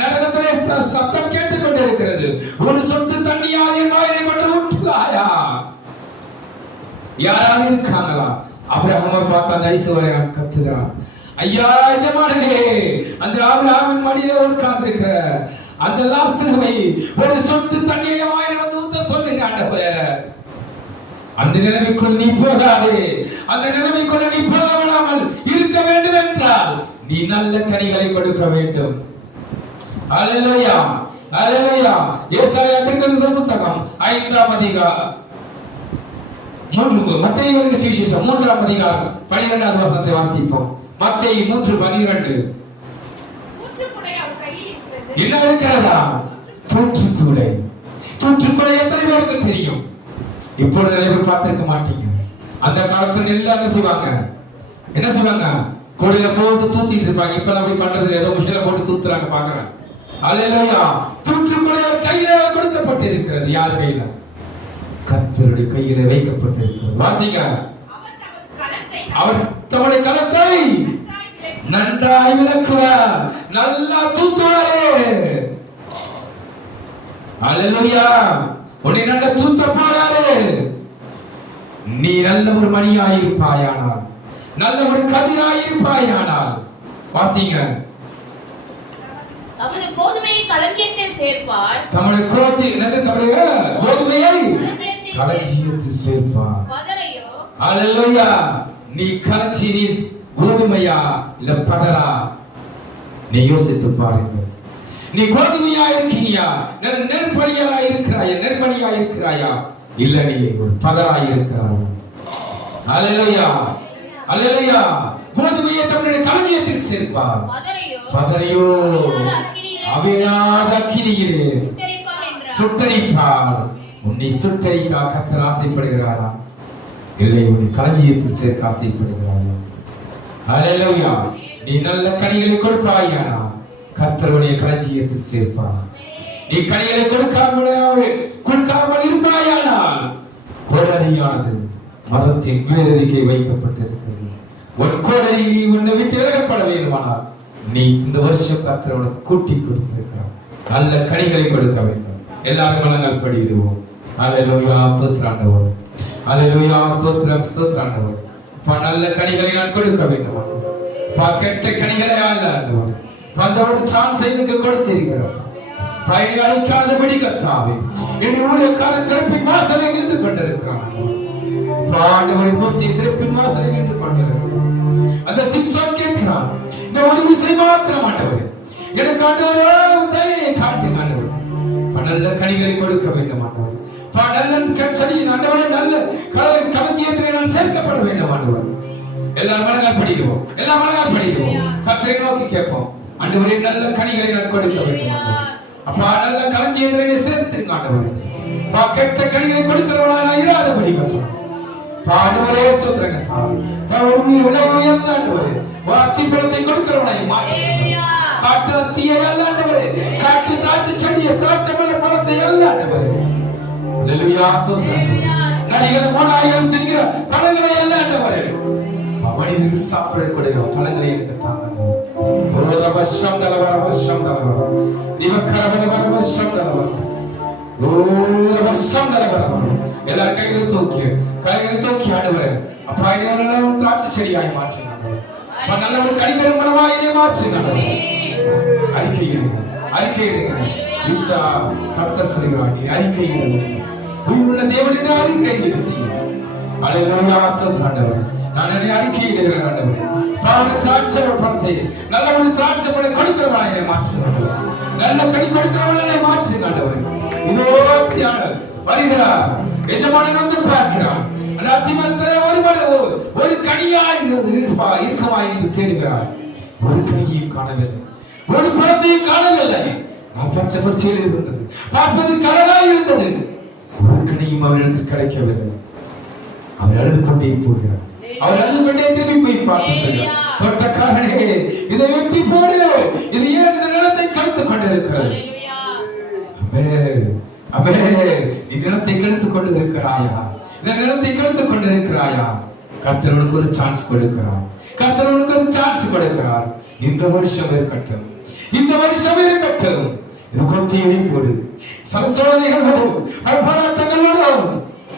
நரகத்திலே சத்தம் கேட்டுக் கொண்டிருக்கிறது, ஒரு சொட்டு தண்ணியா என் வாயிலை கொண்டு ஊற்றுவாயா? யாராவது இருக்காங்களா? அபிரகாமை பார்த்து அந்த ஐசுவரையான் கத்துகிறான், ஐயா எஜமானனே, அந்த ஆபிரகாமின் மடியில உட்கார்ந்திருக்கிற அந்த லாசருவை ஒரு சொட்டு தண்ணியை வாயில வந்து ஊத்த சொல்லுங்க ஆண்டவரே. அந்த நிலைமைக்குள் நீ போகாதே. அந்த நிலைமைக்குள் நீ போக விடாமல் இருக்க வேண்டும் என்றால் நீ நல்ல கனிகளை கொடுக்க வேண்டும். அல்லேலூயா, அல்லேலூயா. ஏசாயா தீர்க்கதரிசி புத்தகம் 5ஆம் அதிகாரம் மத்தேயு சுவிசேஷம் 3ஆம் அதிகாரம் 12வது வசனத்தை வாசிப்போம். மத்தேயு 3:12. என்ன இருக்கிறதா? தூற்றுக்குடை. தூற்றுக்குடை எத்தனை பேருக்கு தெரியும்? இப்பொழுது நிறைய பேர் பார்த்திருக்க மாட்டீங்க. அந்த காலத்துல எல்லாம் என்ன செய்வாங்க? கோடையில போட்டு தூத்திட்டு இருப்பாங்க. இப்ப அப்படி பண்றது ஏதோ மிஷினில் போட்டு தூத்துறாங்க பாக்குறேன். அல்லேலூயா. தூற்றுக்குடை கையில கொடுக்கப்பட்டிருக்கிறது. யார் கையில? கர்த்தருடைய கையில வைக்கப்பட்டிருக்கிறது. வாசிங்க. அவர் தம்முடைய கலத்தை நன்றாய் விளக்குவார், நல்லா தூத்துவாரே. அல்லேலூயா. உன்னை நல்ல தூத்த போறாரு. நீ நல்ல ஒரு மணியாயிருப்பாயானால், நல்ல ஒரு கதிராயிருப்பாயானால். வாசிங்க. தம்முடைய கோதுமையை களஞ்சியத்தில் சேர்ப்பார். தம்முடைய கோதுமையை களஞ்சியத்தில் சேர்ப்பார். அல்லேலூயா. நீ களஞ்சி, நீ கோதுமையா இல்ல பதரா? நீ யோசித்து பாருங்கள். நீ கோதுமையா இருக்கிறியா, நெற்பணியா இருக்கிறாயா, நெற்பணியா இருக்கிறாயா, இல்ல நீ ஒரு பதரா இருக்கிறாயா? அல்லேலூயா, அல்லேலூயா. கோதுமையை தம்முடைய களஞ்சியத்தில் சேர்ப்பார், பதரையோ அவிநாத அக்கினியிலே சுட்டரிப்பார். உன்னை சுட்டரிக்க கர்த்தர் ஆசைப்படுகிறாரா? இல்லை, உன்னை களஞ்சியத்தில் சேர்க்க ஆசைப்படுகிறாரா? அல்லேலூயா. நீ நல்ல கனிகளை கொடுப்பாயானா கர்த்தருடைய களஞ்சியத்தில் சேர்ப்பார். நீ கனிகளை கொடுக்காமல் இருப்பாயானால் கோடரியானது மரத்தின் மேலருகே வைக்கப்பட்டிருக்கிறது. உன் கோடரி நீ உன்னை விட்டு விலகப்பட வேண்டுமானால் நீ இந்த வருஷம் கர்த்தரோட கூட்டி கொடுத்திருக்கிறார். நல்ல கனிகளை கொடுக்க வேண்டும். எல்லாரும் மனங்கள் படிடுவோம். அல்லேலூயா, ஸ்தோத்திரம் ஆண்டவரே. அல்லேலூயா, ஸ்தோத்திரம், ஸ்தோத்திரம் ஆண்டவரே. நல்ல கனிகளை நான் கொடுக்க வேண்டும். கெட்ட கனிகளை அல்ல ஆண்டவரே. அந்த ஒரு சான்ஸ் எனக்கு கொடுத்திருக்கிறார். பயணி அழைக்காதபடி கர்த்தாவே என் ஊழியக்காரன் திறப்பின் வாசலை நின்று கொண்டிருக்கிறான். ஆண்டவரே, மோசே திறப்பின் வாசலை நின்று கொண்டிருக்கிறான். அந்த சிம்சோன் கேட்கிறான், இந்த ஒரு விசை மாத்திரம் ஆண்டவரே எனக்கு ஆண்டவரே தயையை காட்டுங்க ஆண்டவரே. நல்ல கனிகளை கொடுக்க வேண்டும் ஆண்டவரே. நல்ல கச்சனியின் ஆண்டவரே நல்ல களஞ்சியத்திலே நான் சேர்க்கப்பட வேண்டும் ஆண்டவரே. எல்லாரும் மனங்கள் படிக்கிறோம், எல்லாம் மனங்கள் படிக்கிறோம். கர்த்தரை நோக்கி கேட்போம். ஆண்டவரே நல்ல கனிகளை நான் கொடுக்க வேண்டும். அப்பா நல்ல களஞ்சியத்திலே சேர்த்துங்க ஆண்டவரே. கெட்ட கனிகளை கொடுக்கிறவனா நான் இராதபடி கர்த்தர். ஆண்டவரே ஸ்தோத்திரங்க. தாவூதி உயர்ந்த ஆண்டவரே வாத்தி பழத்தை கொடுக்கிறவனாய் மாற்றி காட்டு அத்தியை அல்ல ஆண்டவரே, காட்டு திராட்சை செடியை திராட்சை பழத்தை அல்ல ஆண்டவரே. அல்லேலூயா, ஸ்தோத்திரம். நடிகர் போனாயிரம் தின்கிற பழங்களை அல்ல ஆண்டவரே, மனிதர்கள் சாப்பிடக்கூடிய பழங்களை எனக்கு தாங்க. ஓ ரபஷம் தலவர ரபஷம் தலவர திவக்கரவர ரபஷம் தலவர ஓ ரபஷம் தலவர. எல்லாரும் கைகளை தூக்கி ஆண்டவரே. அப்பா இதை நல்ல திராட்சை செடியாய் மாற்றுங்க. அப்பா நல்ல ஒரு கனிதரும் மரமாய் இதை மாற்றுங்க. அறிக்கையிடுங்க. விசா கர்த்தர் சொல்கிறார், நீ அறிக்கையிடுங்க. உயிருள்ள தேவனின் அறிக்கையிடு செய்யுங்க. அல்லேலூயா, ஸ்தோத்திரம் ஆண்டவரே. நான் என்னை அறிக்கையிடுகிறேன் ஆண்டவரே. பாவன திராட்சை பழத்தை நல்ல ஒரு திராட்சை பழம் கொடுக்கிறவனாய் என்னை மாற்றுங்க. நல்ல கனி கொடுக்கிறவனை மாற்றுங்க ஆண்டவரே. இதோ தியான வருகிறார், எஜமானன் வந்து பார்க்கிறான். அந்த அத்திமரத்திலே ஒரு கனியாய் இருக்கமாய் என்று தேடுகிறார். ஒரு கனியையும் காணவில்லை, ஒரு பழத்தையும் காணவில்லை. பச்சை பசியில் இருந்தது, பார்ப்பது கடலாய் இருந்தது. ஒரு கனியும் அவரிடத்தில் கிடைக்கவில்லை. அவர் அழுது கொண்டே போகிறார். அவர் அழுது கொண்டே திரும்பி போய் பார்த்து சொல்கிறார், தோட்டக்காரனே இதை வெட்டி போடு, இது ஏன் இந்த நிலத்தை கழுத்துக் கொண்டிருக்கிறது? அமே நீ நிலத்தை கெடுத்துக் கொண்டிருக்கிறாயா? இந்த நிலத்தை கெடுத்துக் கொண்டிருக்கிறாயா? கர்த்தர் உனக்கு ஒரு சான்ஸ் கொடுக்கிறார். கர்த்தர் உனக்கு ஒரு சான்ஸ் கொடுக்கிறார். இந்த வருஷம் இருக்கட்டும், இந்த வருஷம் இருக்கட்டும். இது கொத்தியை போடு, சலசலனைகள் வரும், போராட்டங்கள் வரும்.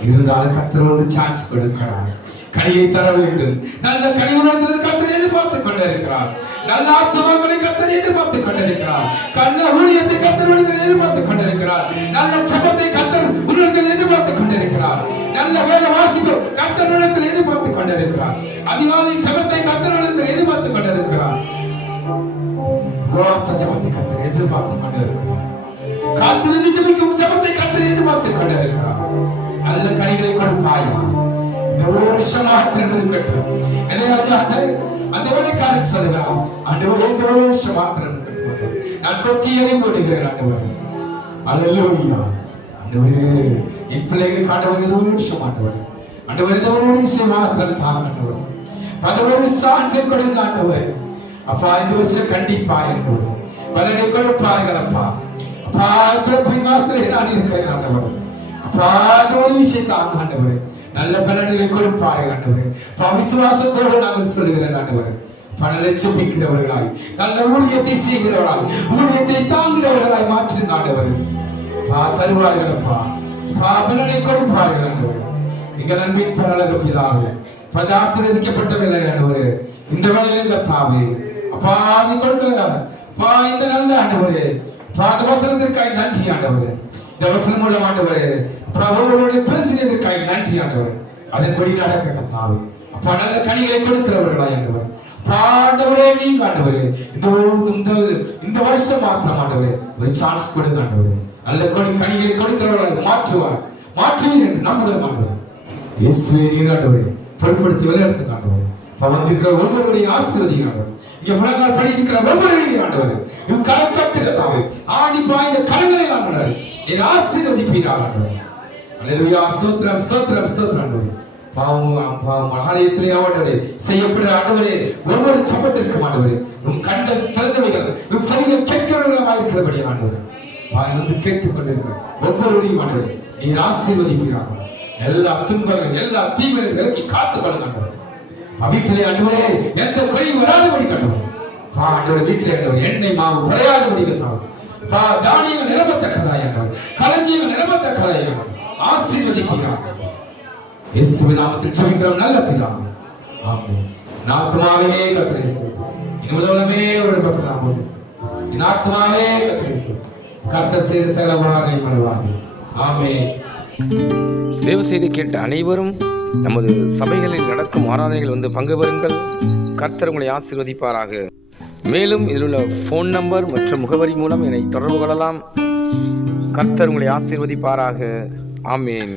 இருந்தாலும் கர்த்தர் ஒரு சான்ஸ் கொடுக்கிறார். கனியை தர வேண்டும். நல்ல கனியுணர்ந்தது கர்த்தர் எதிர்பார்த்துக் கொண்டிருக்கிறார். நல்ல ஆத்துமாக்களை கர்த்தர் எதிர்பார்த்துக் கொண்டிருக்கிறார். நல்ல ஊழியத்தை கர்த்தர் எதிர்பார்த்துக் கொண்டிருக்கிறார். நல்ல ஜெபத்தை கர்த்தர் உன்னிடத்தில் எதிர்பார்த்துக் கொண்டிருக்கிறார். நல்ல நல்ல வேத வாசிப்பு கர்த்தரிடத்தில் எதிர்பார்த்து கொண்டிருக்கிறார். அதிகாலை ஜெபத்தை கர்த்தரிடத்தில் எதிர்பார்த்து கொண்டிருக்கிறார். உபவாச ஜெபத்தை கர்த்தர் எதிர்பார்த்து கொண்டிருக்கிறார். காத்திருந்து ஜெபிக்கும் ஜெபத்தை கர்த்தர் எதிர்பார்த்து கொண்டிருக்கிறார். நல்ல கனிகளை கொடுப்பாயா. இந்த ஒரு வருஷமாக இருக்கட்டும். அந்த வேலைக்காரன் சொல்லுகிறான், ஆண்டவரே இந்த ஒரு வருஷம் மாத்திரம் நான் கொத்தி எறி போடுகிறேன் ஆண்டவரே. அல்லேலூயா. ஆண்டவரே என் பிள்ளைகளுக்கு ஆண்டவரே இந்த ஒரு வருஷம் ஆண்டவரே. ஆண்டவரே இந்த ஒரு விஷயம் மாத்திரம் தாங்க ஆண்டவரே. பலவரு சாட்சியை கொடுங்க ஆண்டவரே. அப்பா இந்த வருஷம் கண்டிப்பா ஆண்டவரே பலனை கொடுப்பார்கள் அப்பா. அப்பா பிரிவாசலே நான் இருக்கிறேன் ஆண்டவரே. அப்பா இந்த ஒரு விஷயத்தை ஆண்டவரே நல்ல பலனை கொடுப்பார்கள் ஆண்டவரே. விசுவாசத்தோடு நாங்கள் சொல்லுகிறேன் ஆண்டவரே. பலனை ஜெபிக்கிறவர்களாய் நல்ல ஊழியத்தை செய்கிறவர்களாய் ஊழியத்தை தாங்குகிறவர்களாய் மாற்றுங்க ஆண்டவரே. தருவார்கள் அப்பா. பலனை கொடுப்பார்கள் ஆண்டவரே. எங்கள் அன்பின் பரலோக பிதாவே ஆசீர்வதிக்கப்பட்டவில்லை ஆண்டவரே. இந்த வேளையில கர்த்தாவே அப்பா நீ கொடுக்கல அப்பா இந்த நல்ல ஆண்டவரே. இந்த வசனத்திற்காய் நன்றி ஆண்டவரே. இந்த வசனம் மூலம் ஆண்டவரே பிரபுவோடு பேசினதற்காய் நன்றி ஆண்டவரே. அதன்படி நடக்க கர்த்தாவே அப்பா நல்ல கனிகளை கொடுக்கிறவர்களாய் ஆண்டவரே. ஆண்டவரே நீங்க ஆண்டவரே இந்த வருஷம் மாத்திரம் ஆண்டவரே ஒரு சான்ஸ் கொடுங்க ஆண்டவரே. நல்ல கனிகளை கொடுக்கிறவர்களாய் மாற்றுவார் மாற்றுவீர் என்று நம்புகிறேன் ஆண்டவரே. இயேசுவே நீர் ஆண்டவரே பொருட்படுத்தி விளையாடுங்க ஆண்டவரே. வந்திருக்கிற ஒவ்வொருவரையும் ஆசீர்வதிங்க ஆண்டவரே. இங்க முழங்கால் படிக்கிற ஒவ்வொருவரையும் ஆண்டவரே இவன் கரத்தட்டுகிறதாவே ஆடி பாய்ந்த கரங்களை ஆண்டவரே நீர் ஆசீர்வதிப்பீராக ஆண்டவரே. அல்லேலூயா. ஸ்தோத்திரம் ஸ்தோத்திரம் ஸ்தோத்திரம் ஆண்டவரே. பாவம் ஆலயத்திலே ஆண்டவரே செய்யப்படுகிற ஆண்டவரே ஒவ்வொரு ஜெபத்திற்கும் ஆண்டவரே உம் கண்கள் திறந்தவைகள் உம் செவிகள் கேட்கிறவர்களாக இருக்கிறபடி ஆண்டவரே வந்து கேட்டுக் கொண்டிருக்கிற ஒவ்வொருவரையும் ஆண்டவரே நீர் ஆசீர்வதிப்பீராக. எல்லா துன்பங்களும் எல்லா தீமைகளை விலக்கி காத்துக் கொள்ளுங்க ஆண்டவரே. வீட்டிலே ஆண்டவரே எந்த குறையும் வராதபடி ஆண்டவரே. ஆண்டவரே வீட்டிலே ஆண்டவரே எண்ணெய் மாவு குறையாதபடி தானியங்கள் நிரம்பத்தக்கதாய் ஆண்டவரே களஞ்சியங்கள் நிரம்பத்தக்கதாய் ஆசீர்வதிப்பீராக. இயேசுவின் நாமத்தில் ஜெபிக்கிறோம் நல்ல பிதாவே. ஆமென். ஆத்துமாவே கர்த்தரை ஸ்தோத்திரி. இனிமுதலமே ஒரு பசங்க போதிஸ் ஆத்துமாவே கர்த்தரை ஸ்தோத்திரி. கர்த்தர் செய்த சகலவாரை மறவாதே. ஆமென். தேவ செய்தி கேட்ட அனைவரும் நமது சபைகளில் நடக்கும் ஆராதனைகள் வந்து பங்கு பெறுங்கள். கர்த்தர் உங்களை ஆசீர்வதிப்பாராக. மேலும் இதில் உள்ள ஃபோன் நம்பர் மற்றும் முகவரி மூலம் என்னை தொடர்பு கொள்ளலாம். கர்த்தர் உங்களை ஆசீர்வதிப்பாராக. ஆமென்.